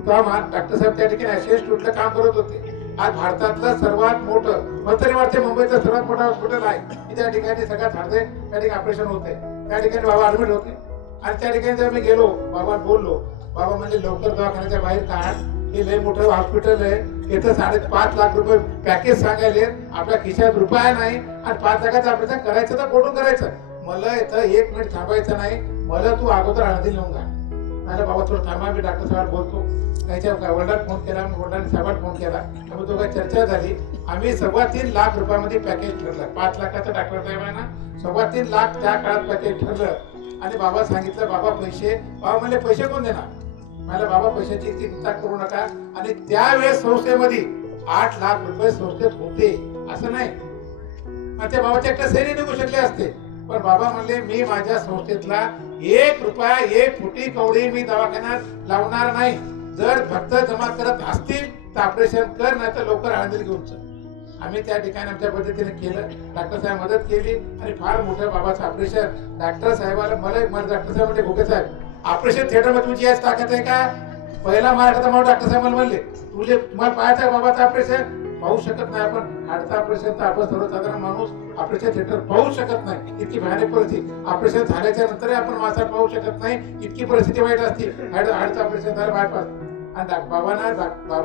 डॉक्टर साहेब त्या ठिकाणी आशियन स्टूटला काम करत होते. आज भारतातलं सर्वात मोठं, मला तरी वाटते मुंबईचं सर्वात मोठं हॉस्पिटल आहे की त्या ठिकाणी सगळ्यात हार्दे त्या ठिकाणी ऑपरेशन होते. त्या ठिकाणी बाबा ऍडमिट होते आणि त्या ठिकाणी जेव्हा मी गेलो बाबा बोललो, बाबा म्हणजे लवकर दवाखान्याच्या बाहेर काढ, हे लय मोठं हॉस्पिटल आहे, इथं 5.5 लाख रुपये पॅकेज सांगायले, आपल्या खिशात रुपया नाही आणि 5 लाखाचं ऑपरेशन करायचं तर कुठून करायचं. मला इथं 1 मिनिट थांबायचं नाही, मला तू अगोदर हळदी लावून घाल. मला बाबा थोडं थांबा, मी डॉक्टर साहेब बोलतो. त्याच्या वडिलांना फोन केला, वडिलांनी साहेबांना फोन केला, त्यामुळे तो काही चर्चा झाली. आम्ही 3.25 लाख रुपयामध्ये पॅकेज ठरलं. 5 लाखाचं डॉक्टर साहेबांना 3.25 लाख त्या काळात पॅकेज ठरलं. आणि बाबा सांगितलं बाबा पैसे, बाबा म्हणले पैसे कोण देणार. मला बाबा पैशाची चिंता करू नका. आणि त्यावेळेस संस्थेमध्ये 8 लाख रुपये संस्थेत होते असं नाही. त्या बाबाच्या एकट्या सैनी निघू शकले असते, पण बाबा म्हणले मी माझ्या संस्थेतला 1 रुपया 1 फुटी कवडी मी दवाखान्यात लावणार नाही. जर भक्त जमा करत असतील तर ऑपरेशन कर, नाही तर लवकर आळंदीला घेऊन चल. आम्ही त्या ठिकाणी आमच्या पद्धतीने केलं. डॉक्टर साहेब मदत केली आणि फार मोठं बाबाचं ऑपरेशन. डॉक्टर साहेबाला मला डॉक्टर साहेब म्हणजे भोगे साहेब ऑपरेशन थिएटर मध्ये तुमची याच ताकद आहे का? पहिला महाराष्ट्राचा माणूस डॉक्टर साहेब म्हणले तुझे मला पाहायचं आहे बाबाचं ऑपरेशन. पाहू शकत नाही आपण. हाडचं ऑपरेशन तर आपण सर्वसाधारण माणूस ऑपरेशन थिएटर पाहू शकत नाही, इतकी भयानक परिस्थिती. ऑपरेशन झाल्याच्या नंतर आपण माणसाला पाहू शकत नाही, इतकी परिस्थिती वाईट असते. हाडचं ऑपरेशन झालं बायपास. आणि बाबा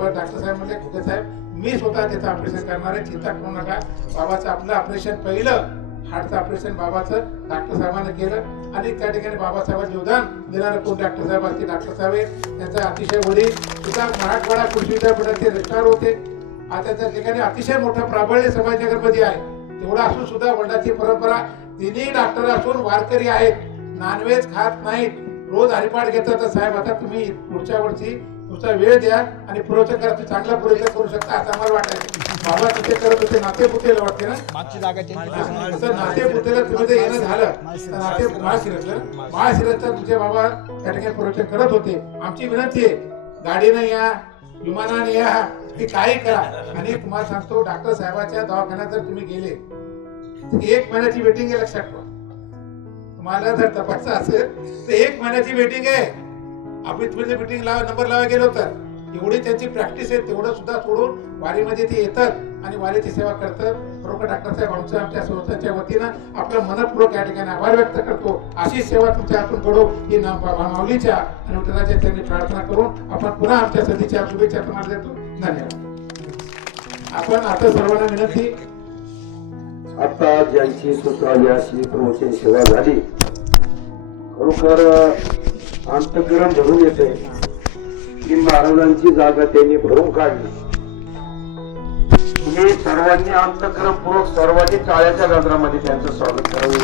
डॉक्टर साहेब म्हणले भोगे साहेब मी स्वतः त्याचं ऑपरेशन करणार आहे, चिंता करू नका. बाबाचं आपलं ऑपरेशन पहिलं हार्टचं ऑपरेशन बाबाचं डॉक्टर साहेबांनी केलं. आणि त्या ठिकाणी बाबासाहेबांचे योगदान देणारे कोण डॉक्टर साहेब असतील. डॉक्टर साहेब त्यांचा अतिशय वडील सुद्धा मराठवाडा कृषी विद्यापीठाचे रजिस्ट्रार होते. आता त्या ठिकाणी अतिशय मोठं प्राबल्य समाजनगरमध्ये आहे. तेवढं असून सुद्धा वडिलांची परंपरा, तिन्ही डॉक्टर असून वारकरी आहेत, नॉनव्हेज खात नाहीत, रोज हरिपाठ घेतात. तर साहेब आता तुम्ही पुढच्या वर्षी तुमचा वेळ द्या आणि प्रवचन करा, चांगला प्रवचन करू शकता असं आम्हाला वाटायचं. बाबा तिथे करत होते नातेपुतेला वाटते ना, नातेपुतेला तुम्ही जर येणं झालं तर नाते महाशिरसला तुमचे बाबा त्या ठिकाणी प्रवचन करत होते. आमची विनंती आहे गाडीनं या, विमानाने या, की काही करा. आणि तुम्हाला सांगतो डॉक्टर साहेबाच्या दवाखान्यात जर तुम्ही गेले तर 1 महिन्याची वेटिंग आहे, लक्षात ठेवा. तुम्हाला जर तपासचं असेल तर 1 महिन्याची वेटिंग आहे. आपण तुम्ही मीटिंग नंबर लावा गेलो तर एवढी त्यांची प्रॅक्टिस आहे. तेवढं सुद्धा सोडून वारीमध्ये ते येतात आणि वारीची सेवा करतात. बरोबर डॉक्टर साहेब आमच्या संस्थेच्या वतीनं आपलं मनपूर्वक या ठिकाणी आभार व्यक्त करतो. अशी सेवा तुमच्या हातून घडो ही माऊलीच्या आणि विठ्ठलाच्या त्यांनी प्रार्थना करून आपण पुन्हा आमच्या सदिच्छा शुभेच्छा तुम्हाला देतो. धन्यवाद. आपण आता सर्वांना विनंती, आता ज्यांची सुत्राली अशी प्रवचन सेवा झाली, खरोखर अंतःकरण भरून येते की महाराजांची जागा त्यांनी भरून काढली. तुम्ही सर्वांनी अंतःकरणपूर्वक सर्वांनी टाळ्याच्या गजरामध्ये त्यांचं स्वागत करावं.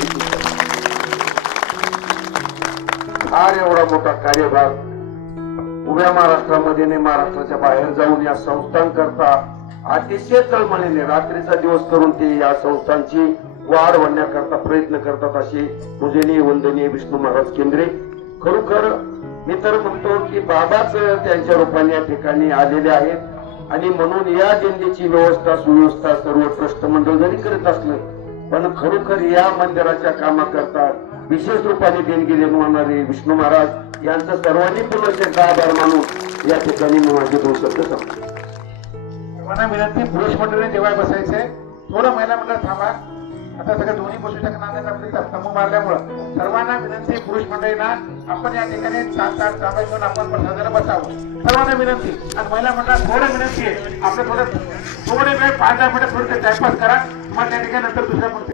फार एवढा मोठा कार्यभार उभ्या महाराष्ट्रामध्ये नाही, महाराष्ट्राच्या बाहेर जाऊन या संस्थांकरता अतिशय तळमळीने रात्रीचा दिवस करून ते या संस्थांची वाढ होण्याकरता प्रयत्न करतात. असे पूजनीय वंदनीय विष्णू महाराज केंद्रे. खरोखर मी तर म्हणतो की बाबाच त्यांच्या रूपाने या ठिकाणी आलेले आहेत. आणि म्हणून या दिंडीची व्यवस्था सुव्यवस्था सर्व ट्रस्ट मंडळ जरी करत असलं पण खरोखर या मंदिराच्या कामाकरता विशेष रूपाने देणगी देणारे विष्णू महाराज यांचा सर्वांनी पुन्हा आभार मानून या ठिकाणी मी माझे 2 शब्द सांगतो. मला विनंती, पुरुष मंडळी जेव्हा बसायचंय, थोडं महिला मंडळ थांबा. आता सगळं दोन्ही बसू शकणार नाही, आपली स्तंभ मारल्यामुळं सर्वांना विनंती, पुरुष मंडळींना आपण या ठिकाणी 7-8 तांबे घेऊन आपण प्रसादाला बसावं. सर्वांना विनंती. आणि महिला मंडळात थोडं विनंती आहे, आपलं थोडे वेळ 5-10 मिनिटं थोडं टाइमपास करा. मग त्या ठिकाणी नंतर दुसऱ्या मूर्ती